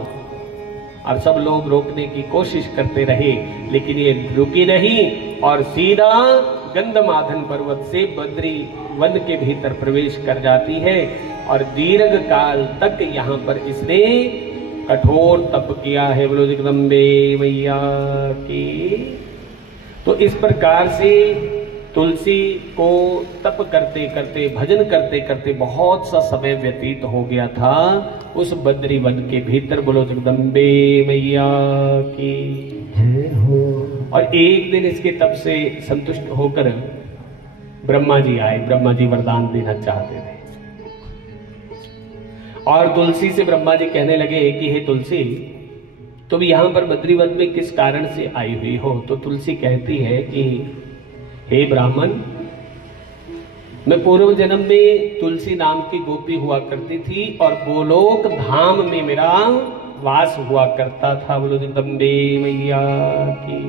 और सब लोग रोकने की कोशिश करते रहे, लेकिन ये रुकी नहीं और सीधा गंधमादन पर्वत से बद्री वन के भीतर प्रवेश कर जाती है। और दीर्घ काल तक यहाँ पर इसने कठोर तप किया है। बोलो जगदम्बे मैया की। तो इस प्रकार से तुलसी को तप करते करते, भजन करते करते बहुत सा समय व्यतीत हो गया था उस बद्री वन के भीतर। बोलो जगदम्बे मैया की जय हो। और एक दिन इसके तप से संतुष्ट होकर ब्रह्मा जी आए। ब्रह्मा जी वरदान देना चाहते थे और तुलसी से ब्रह्मा जी कहने लगे कि हे तुलसी, तुम यहाँ पर बद्री वन में किस कारण से आई हुई हो? तो तुलसी कहती है कि हे ब्राह्मण, मैं पूर्व जन्म में तुलसी नाम की गोपी हुआ करती थी और गोलोक धाम में मेरा वास हुआ करता था। बोलो जगदम्बे मैया की।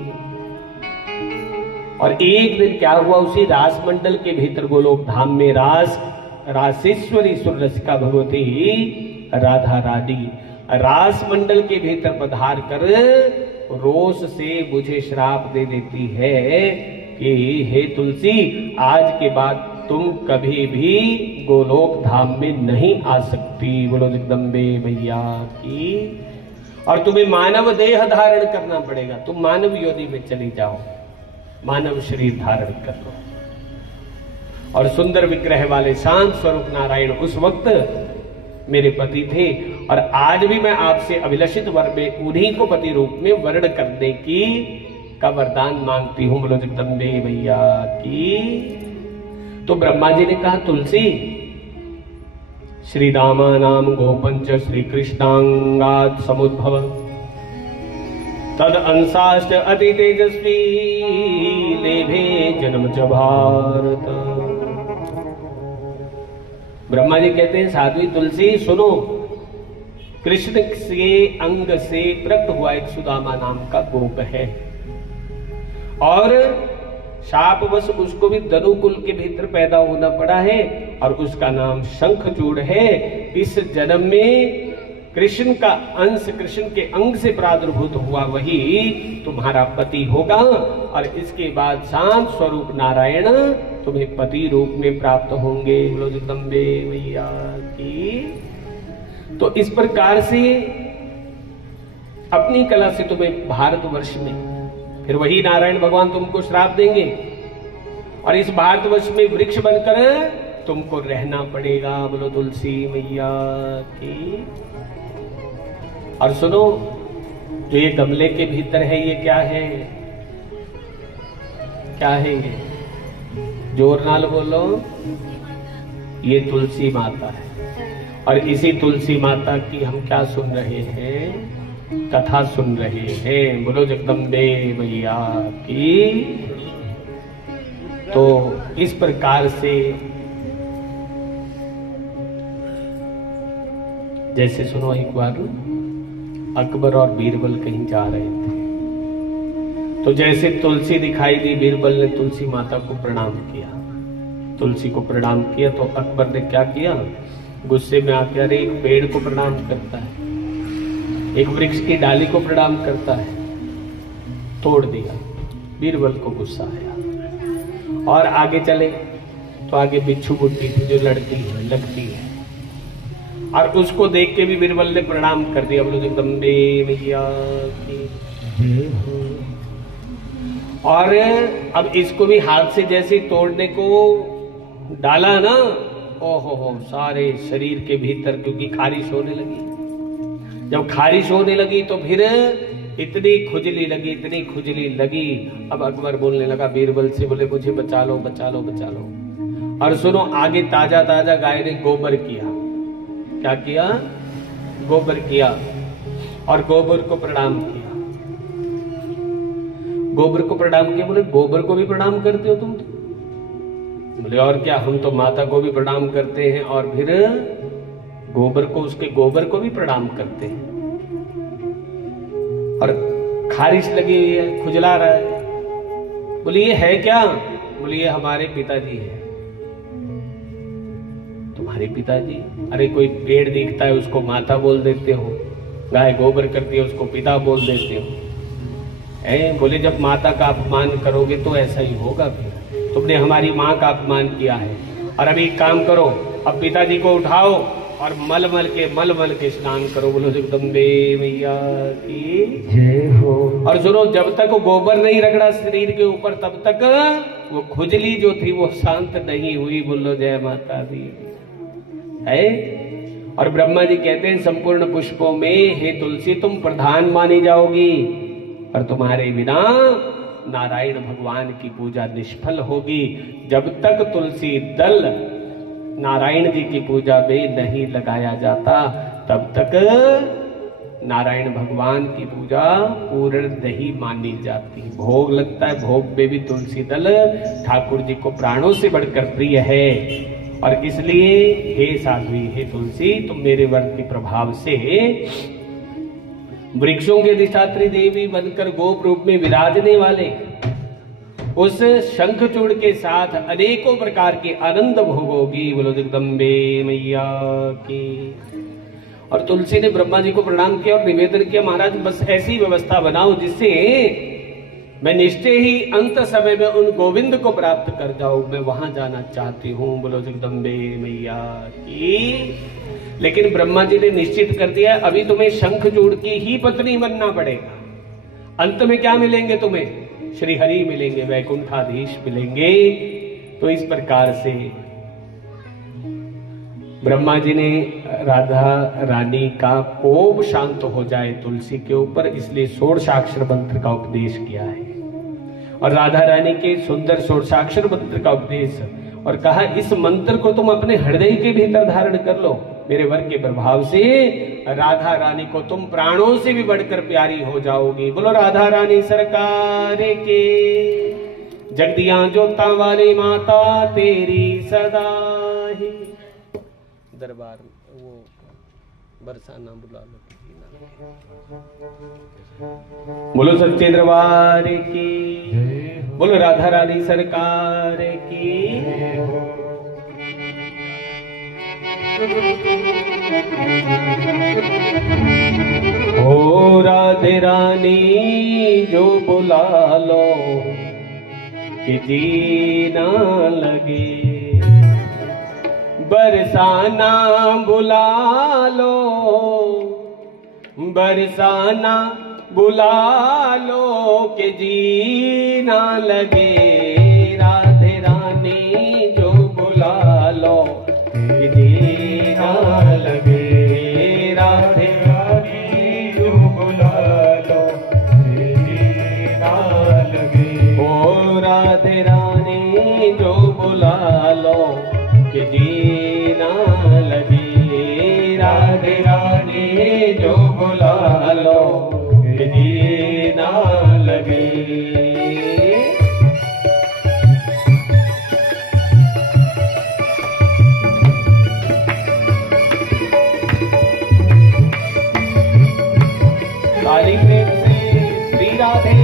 और एक दिन क्या हुआ, उसी रास मंडल के भीतर गोलोक धाम में रासेश्वरी सुररसिका भगवती राधा रानी रास मंडल के भीतर पधार कर रोष से मुझे श्राप दे देती है कि हे तुलसी, आज के बाद तुम कभी भी गोलोक धाम में नहीं आ सकती। बोलो जगदम्बे मैया की। और तुम्हें मानव देह धारण करना पड़ेगा, तुम मानव योनि में चली जाओ, मानव शरीर धारण कर लो। और सुंदर विग्रह वाले शांत स्वरूप नारायण उस वक्त मेरे पति थे और आज भी मैं आपसे अभिलषित वर में उन्हीं को पति रूप में वर्ण करने की का वरदान मांगती हूं। बोलो जगदम्बे मैया की। तो ब्रह्मा जी ने कहा, तुलसी, श्री रामा नाम गोपंच श्री कृष्णांगात समुद्भव तद अंशाश्च अति तेजस्वी लेभे जन्म च भारत। ब्रह्मा जी कहते हैं साध्वी तुलसी सुनो, कृष्ण के अंग से प्रकट हुआ एक सुदामा नाम का गोप है और शापवश उसको भी धनुकुल के भीतर पैदा होना पड़ा है और उसका नाम शंखचूड़ है। इस जन्म में कृष्ण का अंश, कृष्ण के अंग से प्रादुर्भूत हुआ वही तुम्हारा पति होगा और इसके बाद शांत स्वरूप नारायण तुम्हें पति रूप में प्राप्त होंगे। बोलो जगदम्बे मैया की। तो इस प्रकार से अपनी कला से तुम्हें भारतवर्ष में फिर वही नारायण भगवान तुमको श्राप देंगे और इस भारतवर्ष में वृक्ष बनकर तुमको रहना पड़ेगा। बोलो तुलसी मैया की। और सुनो, जो ये गमले के भीतर है ये क्या है? क्या है ये? जोर नाल बोलो। ये तुलसी माता है और इसी तुलसी माता की हम क्या सुन रहे हैं? कथा सुन रहे हैं। बोलो जगदम्बे मैया की। तो इस प्रकार से जैसे सुनो, एक बार अकबर और बीरबल कहीं जा रहे थे तो जैसे तुलसी दिखाई दी, बीरबल ने तुलसी माता को प्रणाम किया, तुलसी को प्रणाम किया तो अकबर ने क्या किया? गुस्से में आकर अरे एक पेड़ को प्रणाम करता है, एक वृक्ष की डाली को प्रणाम करता है, तोड़ दिया। बीरबल को गुस्सा आया और आगे चले तो आगे बिच्छू बुट्टी थी जो लड़ती है, लगती है और उसको देख के भी बीरबल ने प्रणाम कर दिया। बोलो जगदम्बे मैया की। और अब इसको भी हाथ से जैसे तोड़ने को डाला ना, ओहो हो, सारे शरीर के भीतर क्योंकि खारिश होने लगी। जब खारिश होने लगी तो फिर इतनी खुजली लगी, इतनी खुजली लगी। अब अकबर बोलने लगा बीरबल से, बोले मुझे बचा लो, बचा लो, बचा लो। और सुनो, आगे ताजा ताजा गाय ने गोबर किया। क्या किया? गोबर किया और गोबर को प्रणाम किया। गोबर को प्रणाम किया। बोले गोबर को भी प्रणाम करते हो तुम? बोले और क्या, हम तो माता को भी प्रणाम करते हैं और फिर गोबर को, उसके गोबर को भी प्रणाम करते हैं। और खारिश लगी हुई है, खुजला रहा है। बोले ये है क्या? बोले ये हमारे पिताजी है। तुम्हारे पिताजी? अरे कोई पेड़ दिखता है उसको माता बोल देते हो, गाय गोबर करती है उसको पिता बोल देते हो। बोले जब माता का अपमान करोगे तो ऐसा ही होगा। फिर तुमने हमारी माँ का अपमान किया है और अभी काम करो, अब पिताजी को उठाओ और मल मल के स्नान करो। बोलो जगदम्बे मैया की जय हो। और सुनो, जब तक गोबर नहीं रगड़ा शरीर के ऊपर तब तक वो खुजली जो थी वो शांत नहीं हुई। बोलो जय माता दी है। और ब्रह्मा जी कहते हैं संपूर्ण पुष्पों में हे तुलसी तुम प्रधान मानी जाओगी और तुम्हारे बिना नारायण भगवान की पूजा निष्फल होगी। जब तक तुलसी दल नारायण जी की पूजा में नहीं लगाया जाता तब तक नारायण भगवान की पूजा पूर्ण नहीं मानी जाती। भोग लगता है, भोग में भी तुलसी दल ठाकुर जी को प्राणों से बढ़कर प्रिय है। और इसलिए हे साध्वी, हे तुलसी, तुम मेरे वर्ण के प्रभाव से वृक्षों के अधिष्ठात्री देवी बनकर गोप रूप में विराजने वाले उस शंखचूड़ के साथ अनेकों प्रकार के आनंद भोगोगी। बोलो जगदम्बे मैया की। और तुलसी ने ब्रह्मा जी को प्रणाम किया और निवेदन किया, महाराज बस ऐसी व्यवस्था बनाओ जिससे मैं निश्चय ही अंत समय में उन गोविंद को प्राप्त कर जाऊं, मैं वहां जाना चाहती हूं। बोलो जगदम्बे मैया की। लेकिन ब्रह्मा जी ने निश्चित कर दिया अभी तुम्हें शंखचूड़ की ही पत्नी बनना पड़ेगा। अंत में क्या मिलेंगे तुम्हें? श्री हरि मिलेंगे, वैकुंठाधीश मिलेंगे। तो इस प्रकार से ब्रह्मा जी ने राधा रानी का कोप शांत हो जाए तुलसी के ऊपर, इसलिए षोडशाक्षर मंत्र का उपदेश किया है। और राधा रानी के सुंदर षोडशाक्षर मंत्र का उपदेश और कहा इस मंत्र को तुम अपने हृदय के भीतर धारण कर लो। मेरे वर के प्रभाव से राधा रानी को तुम प्राणों से भी बढ़कर प्यारी हो जाओगी। बोलो राधा रानी सरकार के। जगदियां जोता वाली माता तेरी सदा ही। दरबार वो बरसाना बुला लो। बोलो सच्चे दरबार की। बोलो राधा रानी सरकार की। ओ राधे रानी जो बुला लो कि जी ना लगे, बरसाना बुला लो, बरसाना बुला लो कि जी ना लगे। राधे रानी जो बुला लो कि जी ना लगे। राधे रानी जो बुला लो कि जी ना लगे। ओ राधे रानी जो बुला लो कि जी ना लगे। राधे रानी जो बुला लो कि जी ना लगे। काली प्रेम से श्री राधे।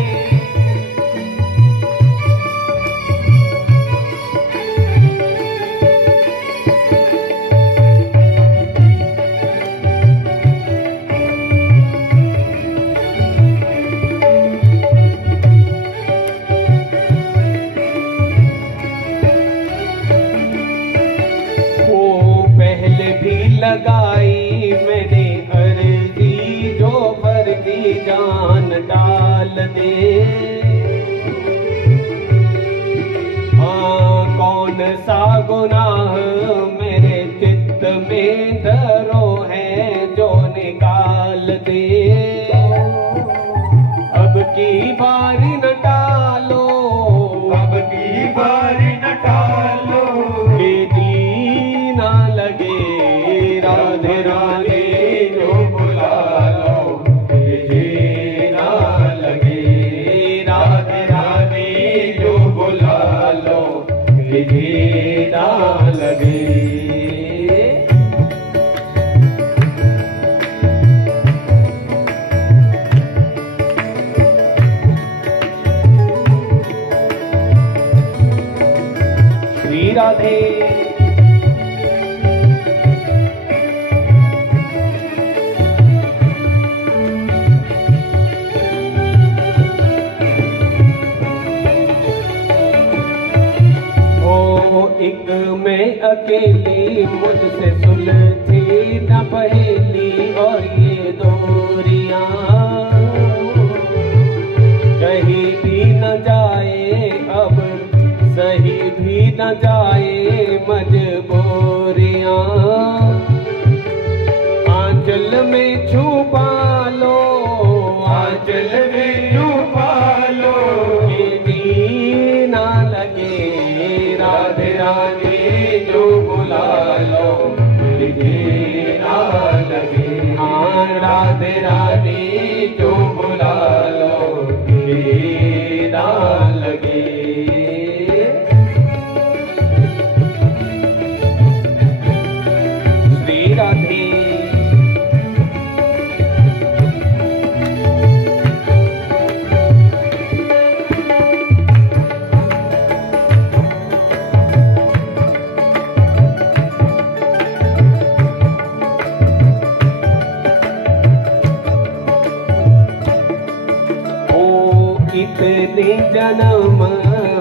लगाई मैंने अर्जी जो फर्जी जान डाल दे। हाँ कौन सा गुनाह मेरे चित्त में धरो है जो निकाल दे। अब की बारी न टालो, अब की बारी न टालो कि जी ना लगे। राधे रानी जो बुला लो कि जी ना लगे। राधे रानी जो बुला लो कि जी ना लगे। श्री राधे। एक मैं अकेली मुझसे सुलझी न पहेली और ये दूरियां कहीं भी न जाए अब सही भी न जाए मजबूरियां। आंचल में छुपा लो, आंचल में छुपा लो कि जी ना लगे। राधे रानी जो बुला लो कि जी ना लगे। हाँ राधे रानी जो बुला लो कि जी ना लगे। श्री राधे। इतने जन्म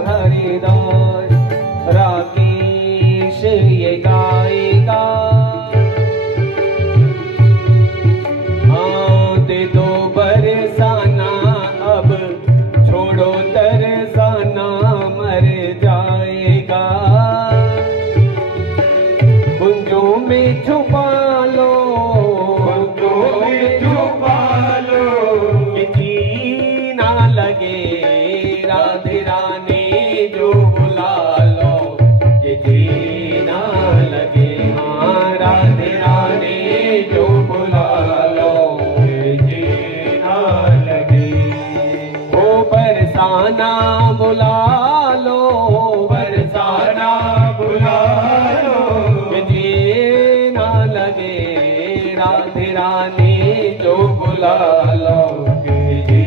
हरिदास राकेश ये गाएगा। हाँ दे दो बरसाना अब छोड़ो तरसाना मर जाएगा। कुंजों में छुपा लो, कुंजों में छुपा लो कि जी ना लगे। राधे रानी जो बुला लो कि जी ना लगे। हाँ राधे रानी बरसाना बुला लो, बरसाना बुला लो, कि जी ना लगे राधे रानी जो बुला लो, कि जी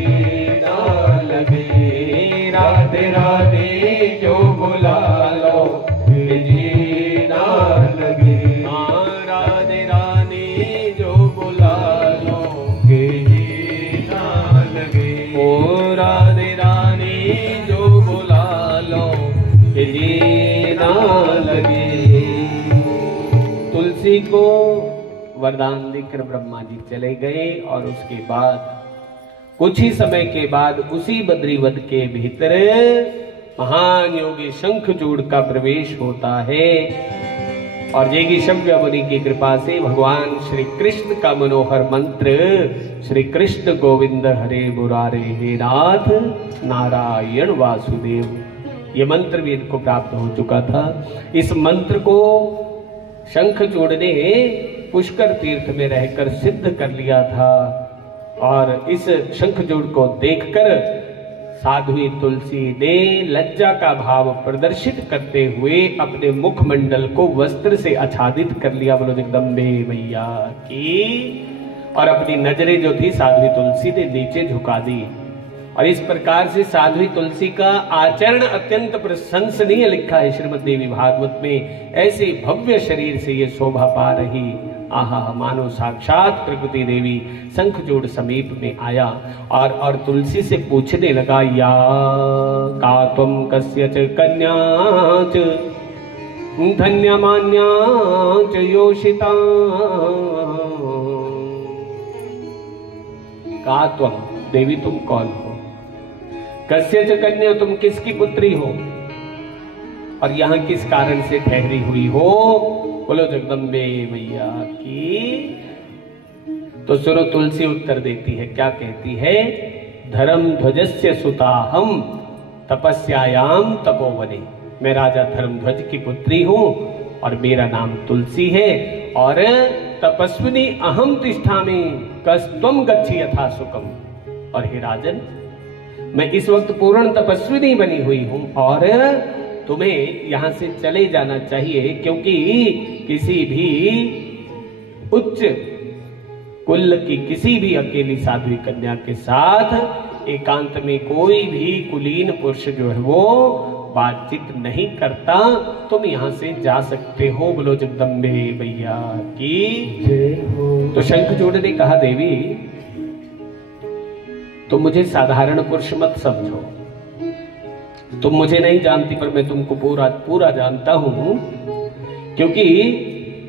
ना लगे राधे रानी जो बुला लो, कि जी ना लगे हाँ राधे रानी जो बुला लो, कि जी ना लगे ओ राधे रानी जो बुला लो, कि जी ना लगे। तुलसी को वरदान देकर ब्रह्मा जी चले गए और उसके बाद कुछ ही समय के बाद उसी बद्रीवत के भीतर महान योगी शंखचूड़ का प्रवेश होता है और जेगी शव्य मुनि की कृपा से भगवान श्री कृष्ण का मनोहर मंत्र श्री कृष्ण गोविंद हरे मुरारे हे नाथ नारायण वासुदेव, ये मंत्र भी इनको प्राप्त हो चुका था। इस मंत्र को शंखचूड़ ने पुष्कर तीर्थ में रहकर सिद्ध कर लिया था और इस शंखचूड़ को देखकर साध्वी तुलसी ने लज्जा का भाव प्रदर्शित करते हुए अपने मुखमंडल को वस्त्र से आच्छादित कर लिया, बोलो जगदम्बे मैया की, और अपनी नजरें जो थी साध्वी तुलसी ने नीचे झुका दी। और इस प्रकार से साध्वी तुलसी का आचरण अत्यंत प्रशंसनीय लिखा है श्रीमद् देवी भागवत में। ऐसे भव्य शरीर से ये शोभा पा रही, आहा मानो साक्षात प्रकृति देवी शंखचूड़ समीप में आया और तुलसी से पूछने लगा, या का त्वं कस्य च कन्या च धन्यमान्या च योषिता, का त्वं देवी तुम कौन हो, कस्य च कन्या तुम किसकी पुत्री हो और यहाँ किस कारण से ठहरी हुई हो, बोलो जगदम्बे मैया की। तो सुनो तुलसी उत्तर देती है, क्या कहती है, धर्म ध्वजस्य सुता हम तपस्यायाम तपोवने, मैं राजा धर्मध्वज की पुत्री हूँ और मेरा नाम तुलसी है और तपस्विनी अहम तिष्ठामि कस्त्वं गच्छि यथा सुखम, और हे राजन मैं इस वक्त पूर्ण तपस्विनी बनी हुई हूं और तुम्हें यहां से चले जाना चाहिए, क्योंकि किसी भी उच्च कुल की किसी भी अकेली साध्वी कन्या के साथ एकांत में कोई भी कुलीन पुरुष जो है वो बातचीत नहीं करता, तुम यहां से जा सकते हो, बोलो जगदम्बे भैया की। तो शंखचूड़ ने कहा, देवी तुम मुझे साधारण पुरुष मत समझो, तुम मुझे नहीं जानती पर मैं तुमको पूरा जानता हूं, क्योंकि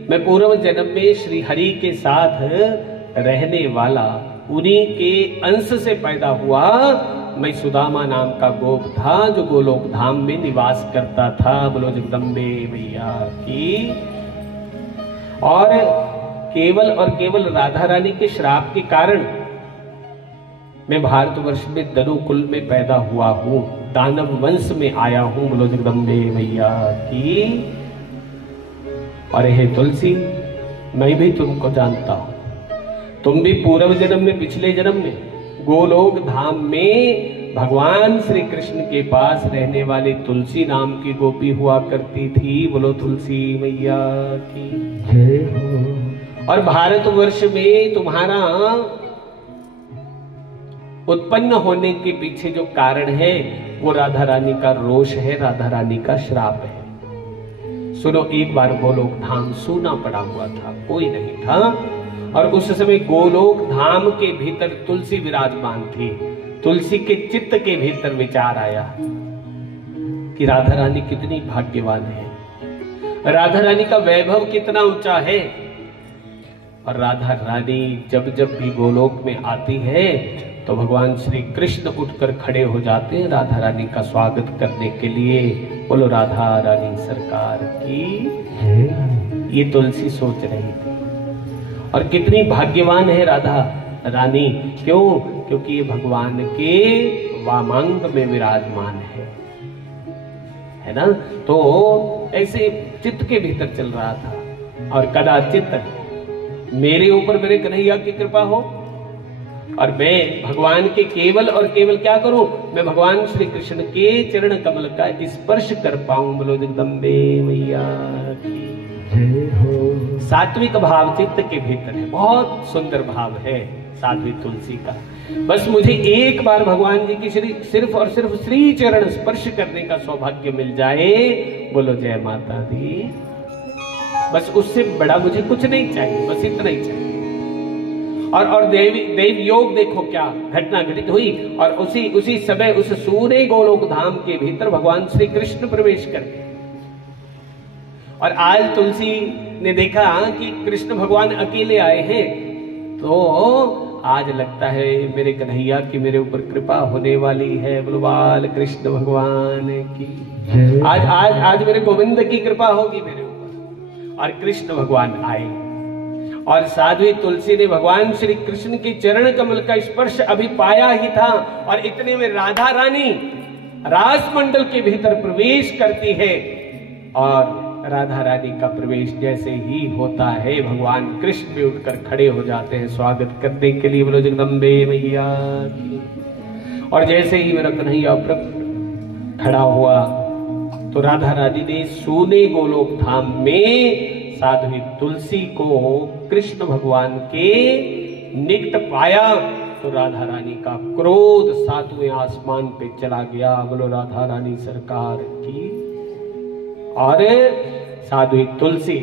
मैं पूर्व जन्म में श्री हरि के साथ रहने वाला उन्हीं के अंश से पैदा हुआ। मैं सुदामा नाम का गोप था जो गोलोक धाम में निवास करता था, बोलो जगदम्बे मैया की। और केवल राधा रानी के श्राप के कारण मैं भारतवर्ष में दनुकुल में पैदा हुआ हूं, दानव वंश में आया हूं, बोलो जगदम्बे मैया की। अरे हे तुलसी, मैं भी तुमको जानता हूं, तुम भी पूर्व जन्म में पिछले जन्म में गोलोक धाम में भगवान श्री कृष्ण के पास रहने वाली तुलसी नाम की गोपी हुआ करती थी, बोलो तुलसी मैया की। और भारतवर्ष में तुम्हारा उत्पन्न होने के पीछे जो कारण है वो राधा रानी का रोष है, राधा रानी का श्राप है। सुनो, एक बार गोलोक धाम सूना पड़ा हुआ था, कोई नहीं था, और उस समय गोलोक धाम के भीतर तुलसी विराजमान थी। तुलसी के चित्त के भीतर विचार आया कि राधा रानी कितनी भाग्यवान है, राधा रानी का वैभव कितना ऊंचा है, और राधा रानी जब जब भी गोलोक में आती है तो भगवान श्री कृष्ण उठकर खड़े हो जाते हैं राधा रानी का स्वागत करने के लिए, बोलो राधा रानी सरकार की। ये तुलसी सोच रही थी, और कितनी भाग्यवान है राधा रानी, क्यों? क्योंकि ये भगवान के वामांग में विराजमान है ना। तो ऐसे चित्त के भीतर चल रहा था, और कदाचित मेरे ऊपर मेरे कन्हैया की कृपा हो और मैं भगवान के केवल और केवल क्या करूं, मैं भगवान श्री कृष्ण के चरण कमल का स्पर्श कर पाऊं। बोलो जगदम्बे मैया की जय हो। सात्विक भाव चित्त के भीतर है, बहुत सुंदर भाव है साध्वी तुलसी का। बस मुझे एक बार भगवान जी की सिर्फ और सिर्फ श्री चरण स्पर्श करने का सौभाग्य मिल जाए। बोलो जय माता दी। बस उससे बड़ा मुझे कुछ नहीं चाहिए, बस इतना ही चाहिए। और देव योग देखो क्या घटना घटित हुई। और उसी समय उस सूर्य गोलोक धाम के भीतर भगवान श्री कृष्ण प्रवेश कर गए। और आज तुलसी ने देखा कि कृष्ण भगवान अकेले आए हैं, तो आज लगता है मेरे कन्हैया की मेरे ऊपर कृपा होने वाली है। बोलो बाल कृष्ण भगवान की आज मेरे गोविंद की कृपा होगी मेरे ऊपर। और कृष्ण भगवान आए और साध्वी तुलसी ने भगवान श्री कृष्ण के चरण कमल का स्पर्श अभी पाया ही था। और इतने में राधा रानी रास मंडल के भीतर प्रवेश करती है। और राधा रानी का प्रवेश जैसे ही होता है, भगवान कृष्ण भी उठकर खड़े हो जाते हैं स्वागत करने के लिए। बोलो जगदम्बे मैया की। और जैसे ही मेरा कन्हैया खड़ा हुआ तो राधा रानी ने सोने गोलोक धाम में साध्वी तुलसी को कृष्ण भगवान के निकट पाया। तो राधा रानी का क्रोध सातवें आसमान पे चला गया। बोलो राधा रानी सरकार की। और साध्वी तुलसी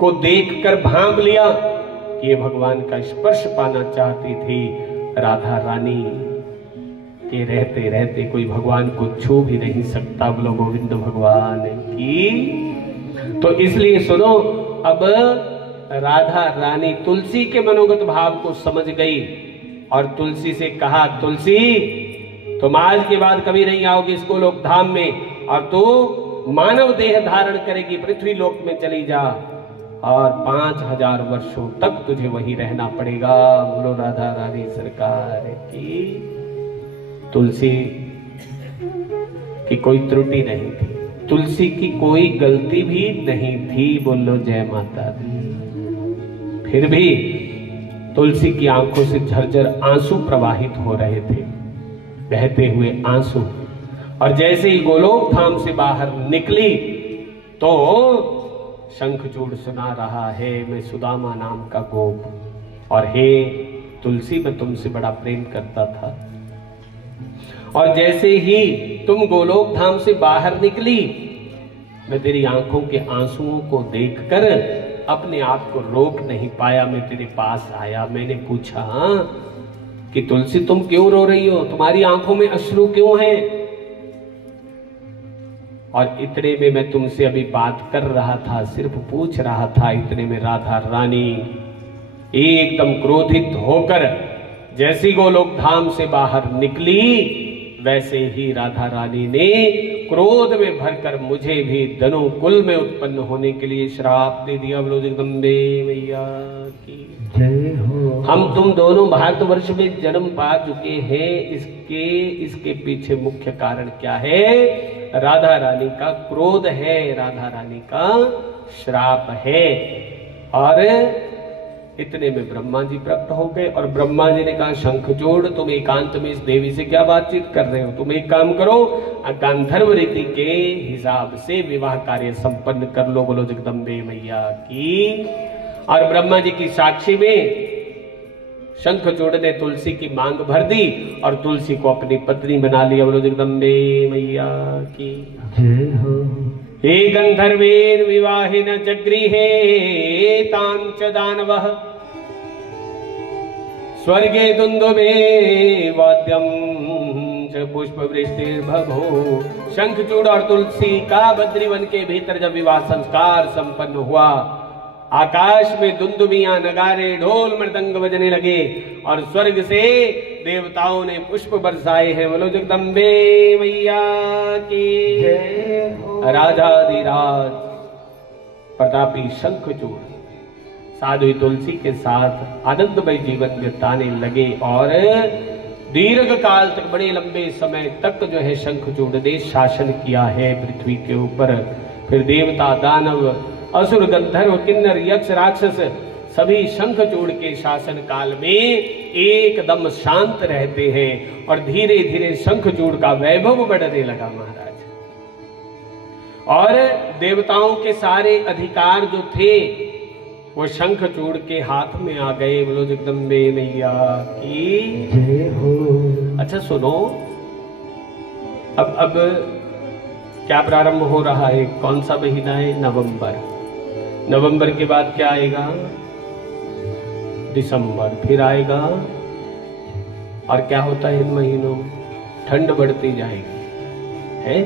को देखकर भांप लिया कि ये भगवान का स्पर्श पाना चाहती थी। राधा रानी के रहते रहते कोई भगवान को छू भी नहीं सकता। बोलो गोविंद भगवान की। तो इसलिए सुनो, अब राधा रानी तुलसी के मनोगत भाव को समझ गई और तुलसी से कहा, तुलसी तुम आज के बाद कभी नहीं आओगी इसको लोक धाम में, और तू मानव देह धारण करेगी, पृथ्वी लोक में चली जा और 5000 वर्षों तक तुझे वहीं रहना पड़ेगा। बोलो राधा रानी सरकार की। तुलसी की कोई त्रुटि नहीं थी, तुलसी की कोई गलती भी नहीं थी। बोलो जय माता दी। फिर भी तुलसी की आंखों से झरझर आंसू प्रवाहित हो रहे थे, बहते हुए आंसू। और जैसे ही गोलोक धाम से बाहर निकली तो शंखचूड़ सुना रहा है, मैं सुदामा नाम का गोप, और हे तुलसी मैं तुमसे बड़ा प्रेम करता था। और जैसे ही तुम गोलोक धाम से बाहर निकली, मैं तेरी आंखों के आंसुओं को देखकर अपने आप को रोक नहीं पाया, मैं तेरे पास आया। मैंने पूछा कि तुलसी तुम क्यों रो रही हो, तुम्हारी आंखों में अश्रु क्यों हैं? और इतने में मैं तुमसे अभी बात कर रहा था, सिर्फ पूछ रहा था, इतने में राधा रानी एकदम क्रोधित होकर जैसी गोलोक धाम से बाहर निकली, वैसे ही राधा रानी ने क्रोध में भरकर मुझे भी धनु कुल में उत्पन्न होने के लिए श्राप दे दिया। बोलो जगदम्बे मैया की जय हो। हम तुम दोनों भारतवर्ष में जन्म पा चुके हैं, इसके पीछे मुख्य कारण क्या है? राधा रानी का क्रोध है, राधा रानी का श्राप है। और इतने में ब्रह्मा जी प्रकट हो गए और ब्रह्मा जी ने कहा, शंखचूड़ तुम एकांत में इस देवी से क्या बातचीत कर रहे हो? तुम एक काम करो, गांधर्व रीति के हिसाब से विवाह कार्य संपन्न कर लो। बोलो जगदम्बे मैया की। और ब्रह्मा जी की साक्षी में शंखचूड़ ने तुलसी की मांग भर दी और तुलसी को अपनी पत्नी बना लिया। बोलो जगदम्बे मैया की जय हो। हे गंधर्वेन विवाहेन जगृहे तांच दानवः स्वर्गे दुंदुभे वाद्यम च पुष्पवृष्टिर्बभो। शंखचूड़ और तुलसी का बद्रीवन के भीतर जब विवाह संस्कार संपन्न हुआ, आकाश में दुंदुभियां, नगारे, ढोल, मृदंग बजने लगे और स्वर्ग से देवताओं ने पुष्प बरसाए हैं। बोलो जगदम्बे मैया की जय हो। राजाधिराज प्रतापी शंखचूड़ साध्वी तुलसी के साथ आनंदमय जीवन बिताने लगे और दीर्घ काल तक, बड़े लंबे समय तक जो है शंखचूड़ ने शासन किया है पृथ्वी के ऊपर। फिर देवता, दानव, असुर, गंधर्व, किन्नर, यक्ष, राक्षस सभी शंखचूड़ के शासन काल में एकदम शांत रहते हैं और धीरे धीरे शंखचूड़ का वैभव बढ़ने लगा महाराज। और देवताओं के सारे अधिकार जो थे वो शंखचूड़ के हाथ में आ गए। बोलो जगदम्बे मैया की जय हो। अच्छा सुनो, अब क्या प्रारंभ हो रहा है? कौन सा महीना है? नवंबर। नवंबर के बाद क्या आएगा? दिसंबर, फिर आएगा। और क्या होता है इन महीनों? ठंड बढ़ती जाएगी है,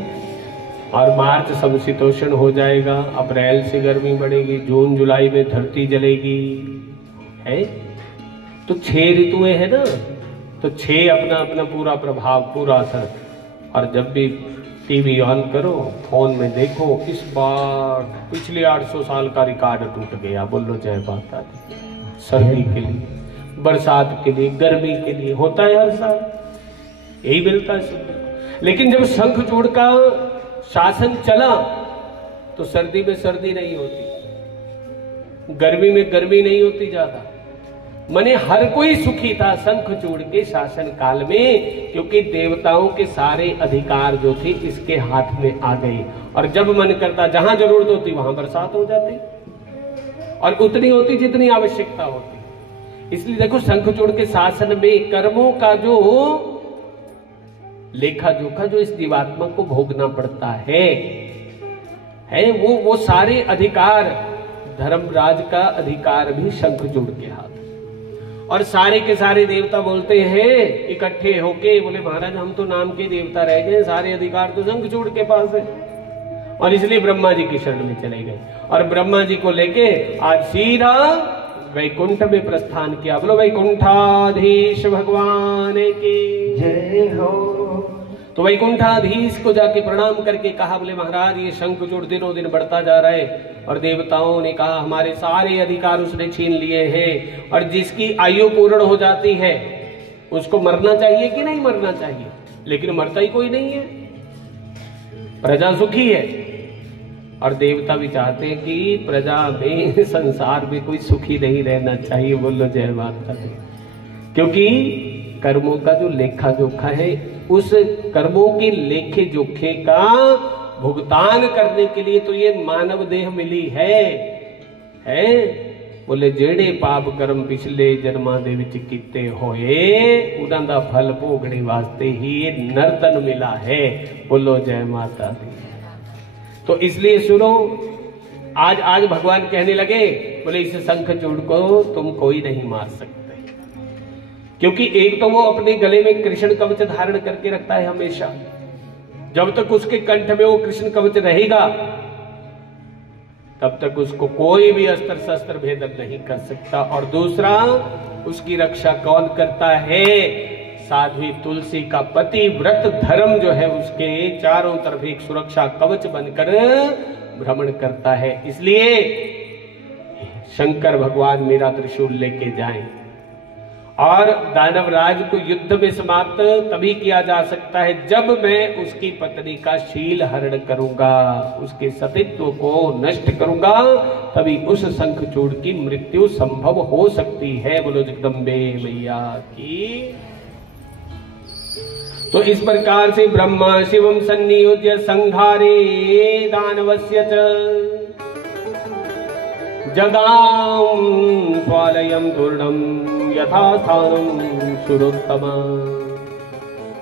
और मार्च समशीतोष्ण हो जाएगा, अप्रैल से गर्मी बढ़ेगी, जून जुलाई में धरती जलेगी है। तो 6 ऋतुएं है ना, तो 6 अपना अपना पूरा प्रभाव, पूरा असर। और जब भी टीवी ऑन करो, फोन में देखो, इस बार पिछले 800 साल का रिकॉर्ड टूट गया। बोलो जय माता दी। सर्दी के लिए, बरसात के लिए, गर्मी के लिए होता है हर साल, यही मिलता है सुनने। लेकिन जब शंखचूड़ का शासन चला तो सर्दी में सर्दी नहीं होती, गर्मी में गर्मी नहीं होती ज्यादा। माने हर कोई सुखी था शंखचूड़ के शासन काल में, क्योंकि देवताओं के सारे अधिकार जो थे इसके हाथ में आ गए। और जब मन करता, जहां जरूरत होती वहां बरसात हो जाती, और उतनी होती जितनी आवश्यकता होती। इसलिए देखो शंखचूड़ के शासन में कर्मों का जो लेखा जोखा जो इस जीवात्मा को भोगना पड़ता है वो सारे अधिकार, धर्मराज का अधिकार भी शंखचूड़ के हाथ। और सारे के सारे देवता बोलते हैं इकट्ठे होके, बोले महाराज हम तो नाम के देवता रह गए, सारे अधिकार तो शंखचूड़ के पास है। और इसलिए ब्रह्मा जी की शरण में चले गए और ब्रह्मा जी को लेके आज सीधा वैकुंठ में प्रस्थान किया। बोलो वैकुंठाधीश भगवान की जय हो। तो वैकुंठाधीश को जाके प्रणाम करके कहा, बोले महाराज ये शंखचूड़ दिनों दिन बढ़ता जा रहा है, और देवताओं ने कहा हमारे सारे अधिकार उसने छीन लिए हैं, और जिसकी आयु पूर्ण हो जाती है उसको मरना चाहिए कि नहीं मरना चाहिए? लेकिन मरता ही कोई नहीं है, प्रजा सुखी है। और देवता भी चाहते हैं कि प्रजा में, संसार में कोई सुखी नहीं रहना चाहिए। बोलो जय माता दी। क्योंकि कर्मों का जो लेखा जोखा है, उस कर्मों के लेखे जोखे का भुगतान करने के लिए तो ये मानव देह मिली है। बोले जेड़े पाप कर्म पिछले जन्मां दे विच कीते होए उन्हां दा फल भोगने वास्ते ही ये नर्तन मिला है। बोलो जय माता दी। तो इसलिए सुनो, आज भगवान कहने लगे, बोले इस शंखचूड़ को तुम कोई नहीं मार सकते, क्योंकि एक तो वो अपने गले में कृष्ण कवच धारण करके रखता है हमेशा। जब तक उसके कंठ में वो कृष्ण कवच रहेगा तब तक उसको कोई भी अस्त्र शस्त्र भेदन नहीं कर सकता। और दूसरा, उसकी रक्षा कौन करता है? साध्वी तुलसी का पति व्रत धर्म जो है उसके चारों तरफ एक सुरक्षा कवच बनकर भ्रमण करता है। इसलिए शंकर भगवान मेरा त्रिशूल लेके जाएं, और दानवराज को युद्ध में समाप्त तभी किया जा सकता है जब मैं उसकी पत्नी का शील हरण करूंगा, उसके सतीत्व को नष्ट करूंगा, तभी उस शंखचूड़ की मृत्यु संभव हो सकती है। बोलो जगदम्बे मैया की। तो इस प्रकार से ब्रह्मा शिवम सन्नियोज्य संघारे दानवस्य च जगाम स्वालयम दूर्णम यथास्थानम सुरोत्तम।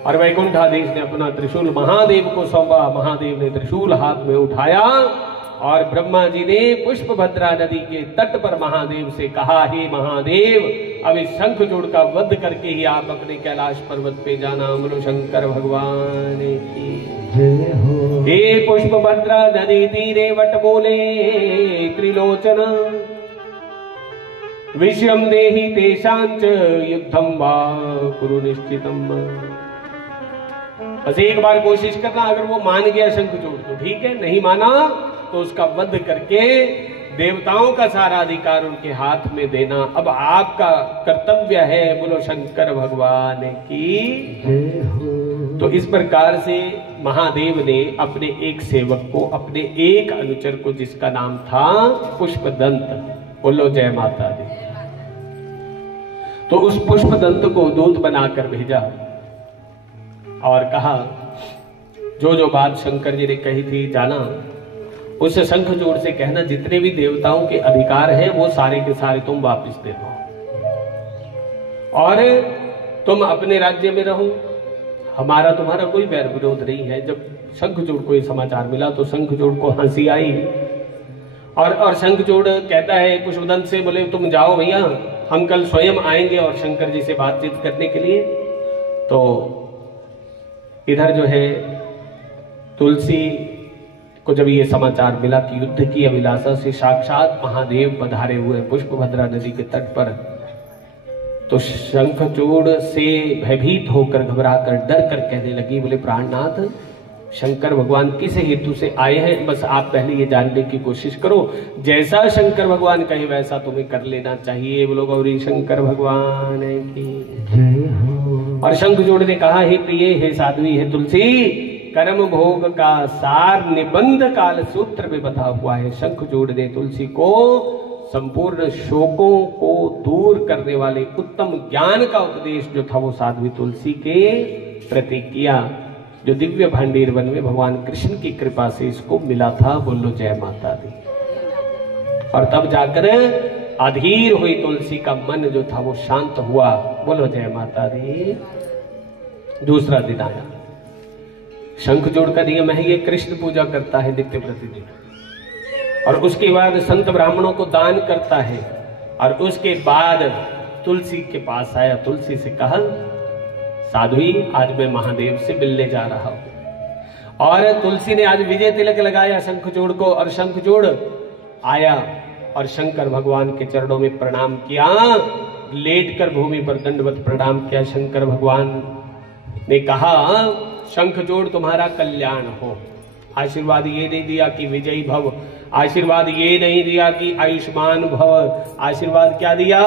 और वैकुंठाधीश ने अपना त्रिशूल महादेव को सौंपा। महादेव ने त्रिशूल हाथ में उठाया और ब्रह्मा जी ने पुष्पभद्रा नदी के तट पर महादेव से कहा, हे महादेव अब इस शंखचूड़ का वध करके ही आप अपने कैलाश पर्वत पे जाना। बोलो शंकर भगवान की जय हो। हे पुष्पभद्रा नदी तीरे वट बोले त्रिलोचन विषयम देहि तेषांच युद्धम वा कुरु निश्चितम। बस एक बार कोशिश करना, अगर वो मान गया शंखचूड़ तो ठीक है, नहीं माना तो उसका वध करके देवताओं का सारा अधिकार उनके हाथ में देना अब आपका कर्तव्य है। बोलो शंकर भगवान की जय हो। तो इस प्रकार से महादेव ने अपने एक सेवक को, अपने एक अनुचर को, जिसका नाम था पुष्पदंत, बोलो जय माता दी, तो उस पुष्पदंत को दूत बनाकर भेजा और कहा जो जो बात शंकर जी ने कही थी जाना, उस शंखचूड़ से कहना जितने भी देवताओं के अधिकार हैं वो सारे के सारे तुम वापस दे दो और तुम अपने राज्य में रहो, हमारा तुम्हारा कोई बैर विरोध नहीं है। जब शंखचूड़ को ये समाचार मिला तो शंखचूड़ को हंसी आई और शंखचूड़ कहता है पुष्पदंत से, बोले तुम जाओ भैया, हम कल स्वयं आएंगे और शंकर जी से बातचीत करने के लिए। तो इधर जो है तुलसी को जब ये समाचार मिला कि युद्ध की अभिलाषा से साक्षात महादेव पधारे हुए पुष्पभद्रा नदी के तट पर, तो शंखचूड़ से भयभीत होकर घबराकर डर कर कहने लगी, बोले प्राणनाथ शंकर भगवान किस हेतु से आए हैं, बस आप पहले ये जानने की कोशिश करो, जैसा शंकर भगवान कहे वैसा तुम्हें कर लेना चाहिए। बोलो गौरी शंकर भगवान की। और शंखचूड़ ने कहा, हे प्रिय, हे साध्वी, हे तुलसी, कर्म भोग का सार निबंध काल सूत्र में बता हुआ है। शंखचूड़ ने तुलसी को संपूर्ण शोकों को दूर करने वाले उत्तम ज्ञान का उपदेश जो था वो साध्वी तुलसी के प्रति किया, जो दिव्य भांडीर वन में भगवान कृष्ण की कृपा से इसको मिला था। बोलो जय माता दी। और तब जाकर अधीर हुई तुलसी का मन जो था वो शांत हुआ। बोलो जय माता दी। दूसरा दिन आया, शंखचूड़ का नियम है ये कृष्ण पूजा करता है नित्य प्रतिदिन, और उसके बाद संत ब्राह्मणों को दान करता है। और उसके बाद तुलसी के पास आया, तुलसी से कहा, साध्वी आज मैं महादेव से मिलने जा रहा हूं। और तुलसी ने आज विजय तिलक लगाया शंखचूड़ को, और शंखचूड़ आया और शंकर भगवान के चरणों में प्रणाम किया, लेटकर भूमि पर दंडवत प्रणाम किया। शंकर भगवान ने कहा, शंखचूड़ तुम्हारा कल्याण हो। आशीर्वाद ये नहीं दिया कि विजयी भव, आशीर्वाद ये नहीं दिया कि आयुष्मान भव, आशीर्वाद क्या दिया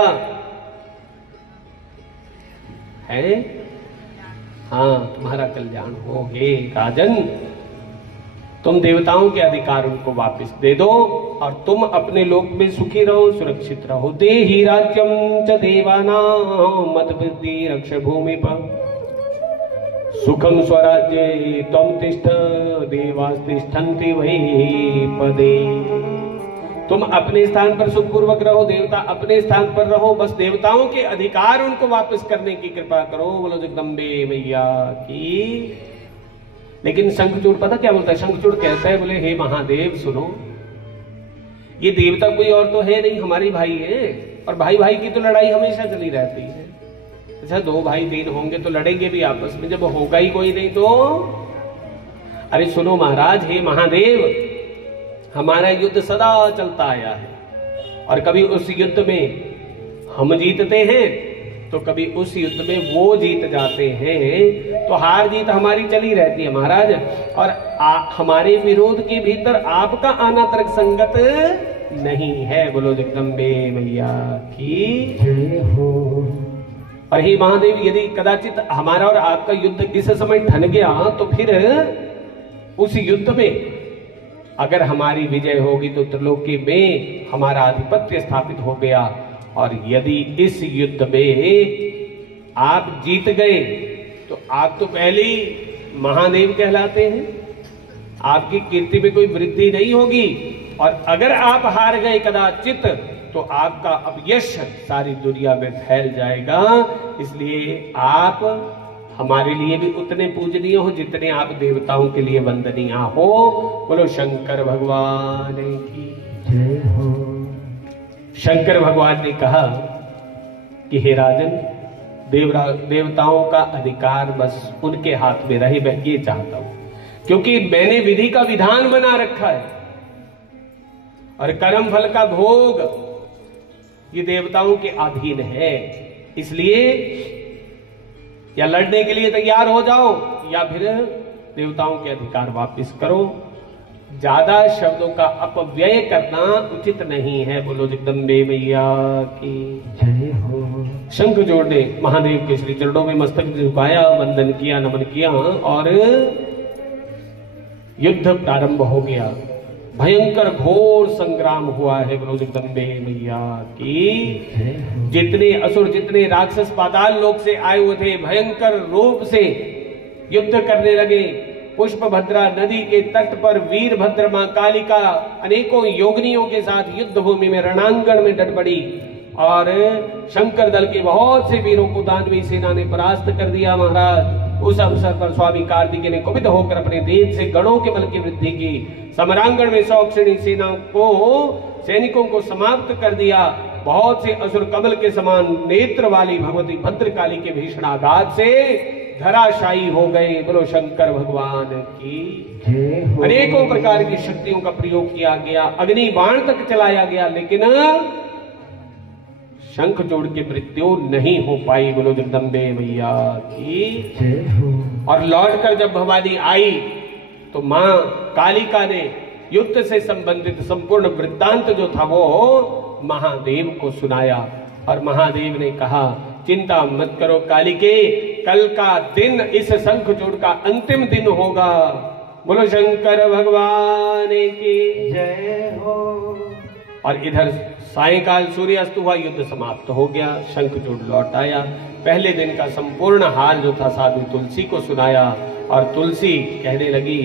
है? हाँ, तुम्हारा कल्याण हो। हे राजन, तुम देवताओं के अधिकार उनको वापस दे दो और तुम अपने लोक में सुखी रहो, सुरक्षित रहो। देहि राज्यम च देवानां मत बुद्धि रक्ष भूमि पर सुखम स्वराज्ये त्वं तिष्ठ देवास्तिष्ठन्ति वही पदे। तुम अपने स्थान पर सुखपूर्वक रहो, देवता अपने स्थान पर रहो, बस देवताओं के अधिकार उनको वापस करने की कृपा करो। बोलो जगदम्बे मैया की। लेकिन शंखचूड़ पता क्या बोलता है? शंखचूड़ कहता है, बोले हे महादेव सुनो, ये देवता कोई और तो है नहीं, हमारी भाई है, और भाई भाई की तो लड़ाई हमेशा चली रहती है। अच्छा, दो भाई तीन होंगे तो लड़ेंगे भी आपस में, जब होगा ही कोई नहीं तो। अरे सुनो महाराज, हे महादेव, हमारा युद्ध सदा चलता आया है, और कभी उस युद्ध में हम जीतते हैं तो कभी उस युद्ध में वो जीत जाते हैं, तो हार जीत हमारी चली रहती है महाराज। और हमारे विरोध के भीतर आपका आना तर्क संगत नहीं है। बोलो जगदम्बे मैया की जय हो। और हे महादेव, यदि कदाचित हमारा और आपका युद्ध किस समय ठन गया तो फिर उस युद्ध में अगर हमारी विजय होगी तो त्रिलोकी में हमारा आधिपत्य स्थापित हो गया, और यदि इस युद्ध में आप जीत गए तो आप तो पहले ही महादेव कहलाते हैं, आपकी कीर्ति में कोई वृद्धि नहीं होगी। और अगर आप हार गए कदाचित तो आपका अपयश सारी दुनिया में फैल जाएगा। इसलिए आप हमारे लिए भी उतने पूजनीय हो जितने आप देवताओं के लिए वंदनीय हो। बोलो शंकर भगवान की जय हो। शंकर भगवान ने कहा कि हे राजन, देवताओं का अधिकार बस उनके हाथ में रहे, मैं ये चाहता हूं, क्योंकि मैंने विधि का विधान बना रखा है और कर्म फल का भोग ये देवताओं के अधीन है। इसलिए या लड़ने के लिए तैयार हो जाओ या फिर देवताओं के अधिकार वापस करो। ज्यादा शब्दों का अपव्यय करना उचित नहीं है। बोलो जगदम्बे मैया की जय हो। शंखचूड़ ने महादेव के श्री चरणों में मस्तक झुकाया, वंदन किया, नमन किया, और युद्ध प्रारंभ हो गया। भयंकर घोर संग्राम हुआ है। बोलो जगदम्बे मैया की। जितने असुर, जितने राक्षस पाताल लोक से आए हुए थे, भयंकर रूप से युद्ध करने लगे। पुष्पभद्रा नदी के तट पर वीरभद्र मां कालिका अनेकों योगिनियों के साथ युद्ध भूमि में, रणांगण में डट पड़ी और शंकर दल के बहुत से वीरों को दानवी सेना ने परास्त कर दिया। महाराज, उस अवसर पर स्वामी कार्तिकेय ने कुपित होकर अपने तेज से गणों के बल की वृद्धि की। समरांगण में 100 अक्षिणी सेना को, सैनिकों को समाप्त कर दिया। बहुत से असुर कमल के समान नेत्र वाली भगवती भद्रकाली के भीषण आघात से धराशायी हो गए। बोलो शंकर भगवान की। अनेकों प्रकार की शक्तियों का प्रयोग किया गया, अग्नि बाण तक चलाया गया, लेकिन शंखचूड़ की मृत्यु नहीं हो पाई। बोलो जगदम्बे मैया की। और लौटकर जब भवानी आई तो मां कालिका ने युद्ध से संबंधित संपूर्ण वृत्तांत जो था वो महादेव को सुनाया। और महादेव ने कहा, चिंता मत करो कालिके, कल का दिन इस शंखचूड़ का अंतिम दिन होगा। बोलो शंकर भगवान की जय हो। और इधर सायंकाल सूर्यास्त हुआ, युद्ध समाप्त हो गया, शंखचूड़ लौट आया। पहले दिन का संपूर्ण हाल जो था साधु तुलसी को सुनाया। और तुलसी कहने लगी,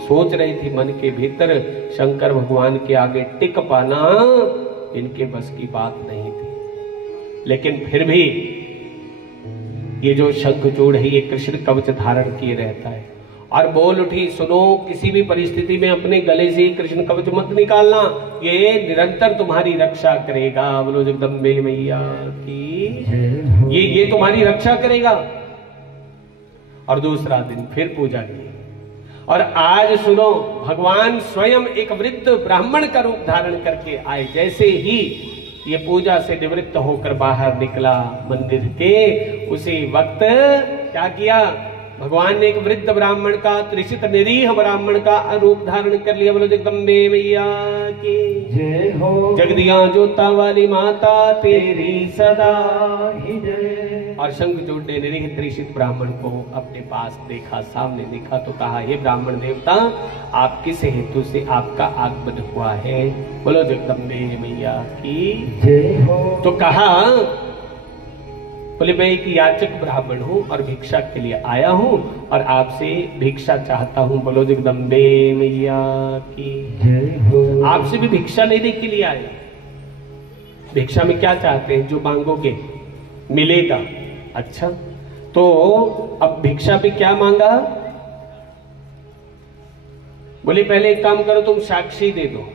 सोच रही थी मन के भीतर, शंकर भगवान के आगे टिक पाना इनके बस की बात नहीं थी। लेकिन फिर भी ये जो शंखचूड़ है ये कृष्ण कवच धारण किए रहता है। और बोल उठी, सुनो, किसी भी परिस्थिति में अपने गले से कृष्ण कवच मत निकालना, ये निरंतर तुम्हारी रक्षा करेगा। बोलो जगदम्बे मैया की। ये तुम्हारी रक्षा करेगा। और दूसरा दिन फिर पूजा की। और आज सुनो, भगवान स्वयं एक वृद्ध ब्राह्मण का रूप धारण करके आए। जैसे ही ये पूजा से निवृत्त होकर बाहर निकला मंदिर के, उसी वक्त क्या किया, भगवान ने एक वृद्ध ब्राह्मण का, त्रिशित निरीह ब्राह्मण का रूप धारण कर लिया। बोलो जगदम्बे मैया की जय हो। जगदिया जोता वाली माता तेरी सदा ही जय। और शंखचूड़ ने निरीह त्रिशित ब्राह्मण को अपने पास देखा, सामने देखा तो कहा, हे ब्राह्मण देवता, आप किस हेतु से आपका आगमन हुआ है? बोलो जगदम्बे मैया की जय हो। तो कहा, बोले मैं एक याचक ब्राह्मण हूँ और भिक्षा के लिए आया हूँ और आपसे भिक्षा चाहता हूँ। बोलो जगदम्बे मैया की जय हो। आपसे भी भिक्षा लेने के लिए आए। भिक्षा में क्या चाहते हैं? जो मांगोगे मिलेगा। अच्छा, तो अब भिक्षा पे क्या मांगा? बोले पहले एक काम करो, तुम साक्षी दे दो।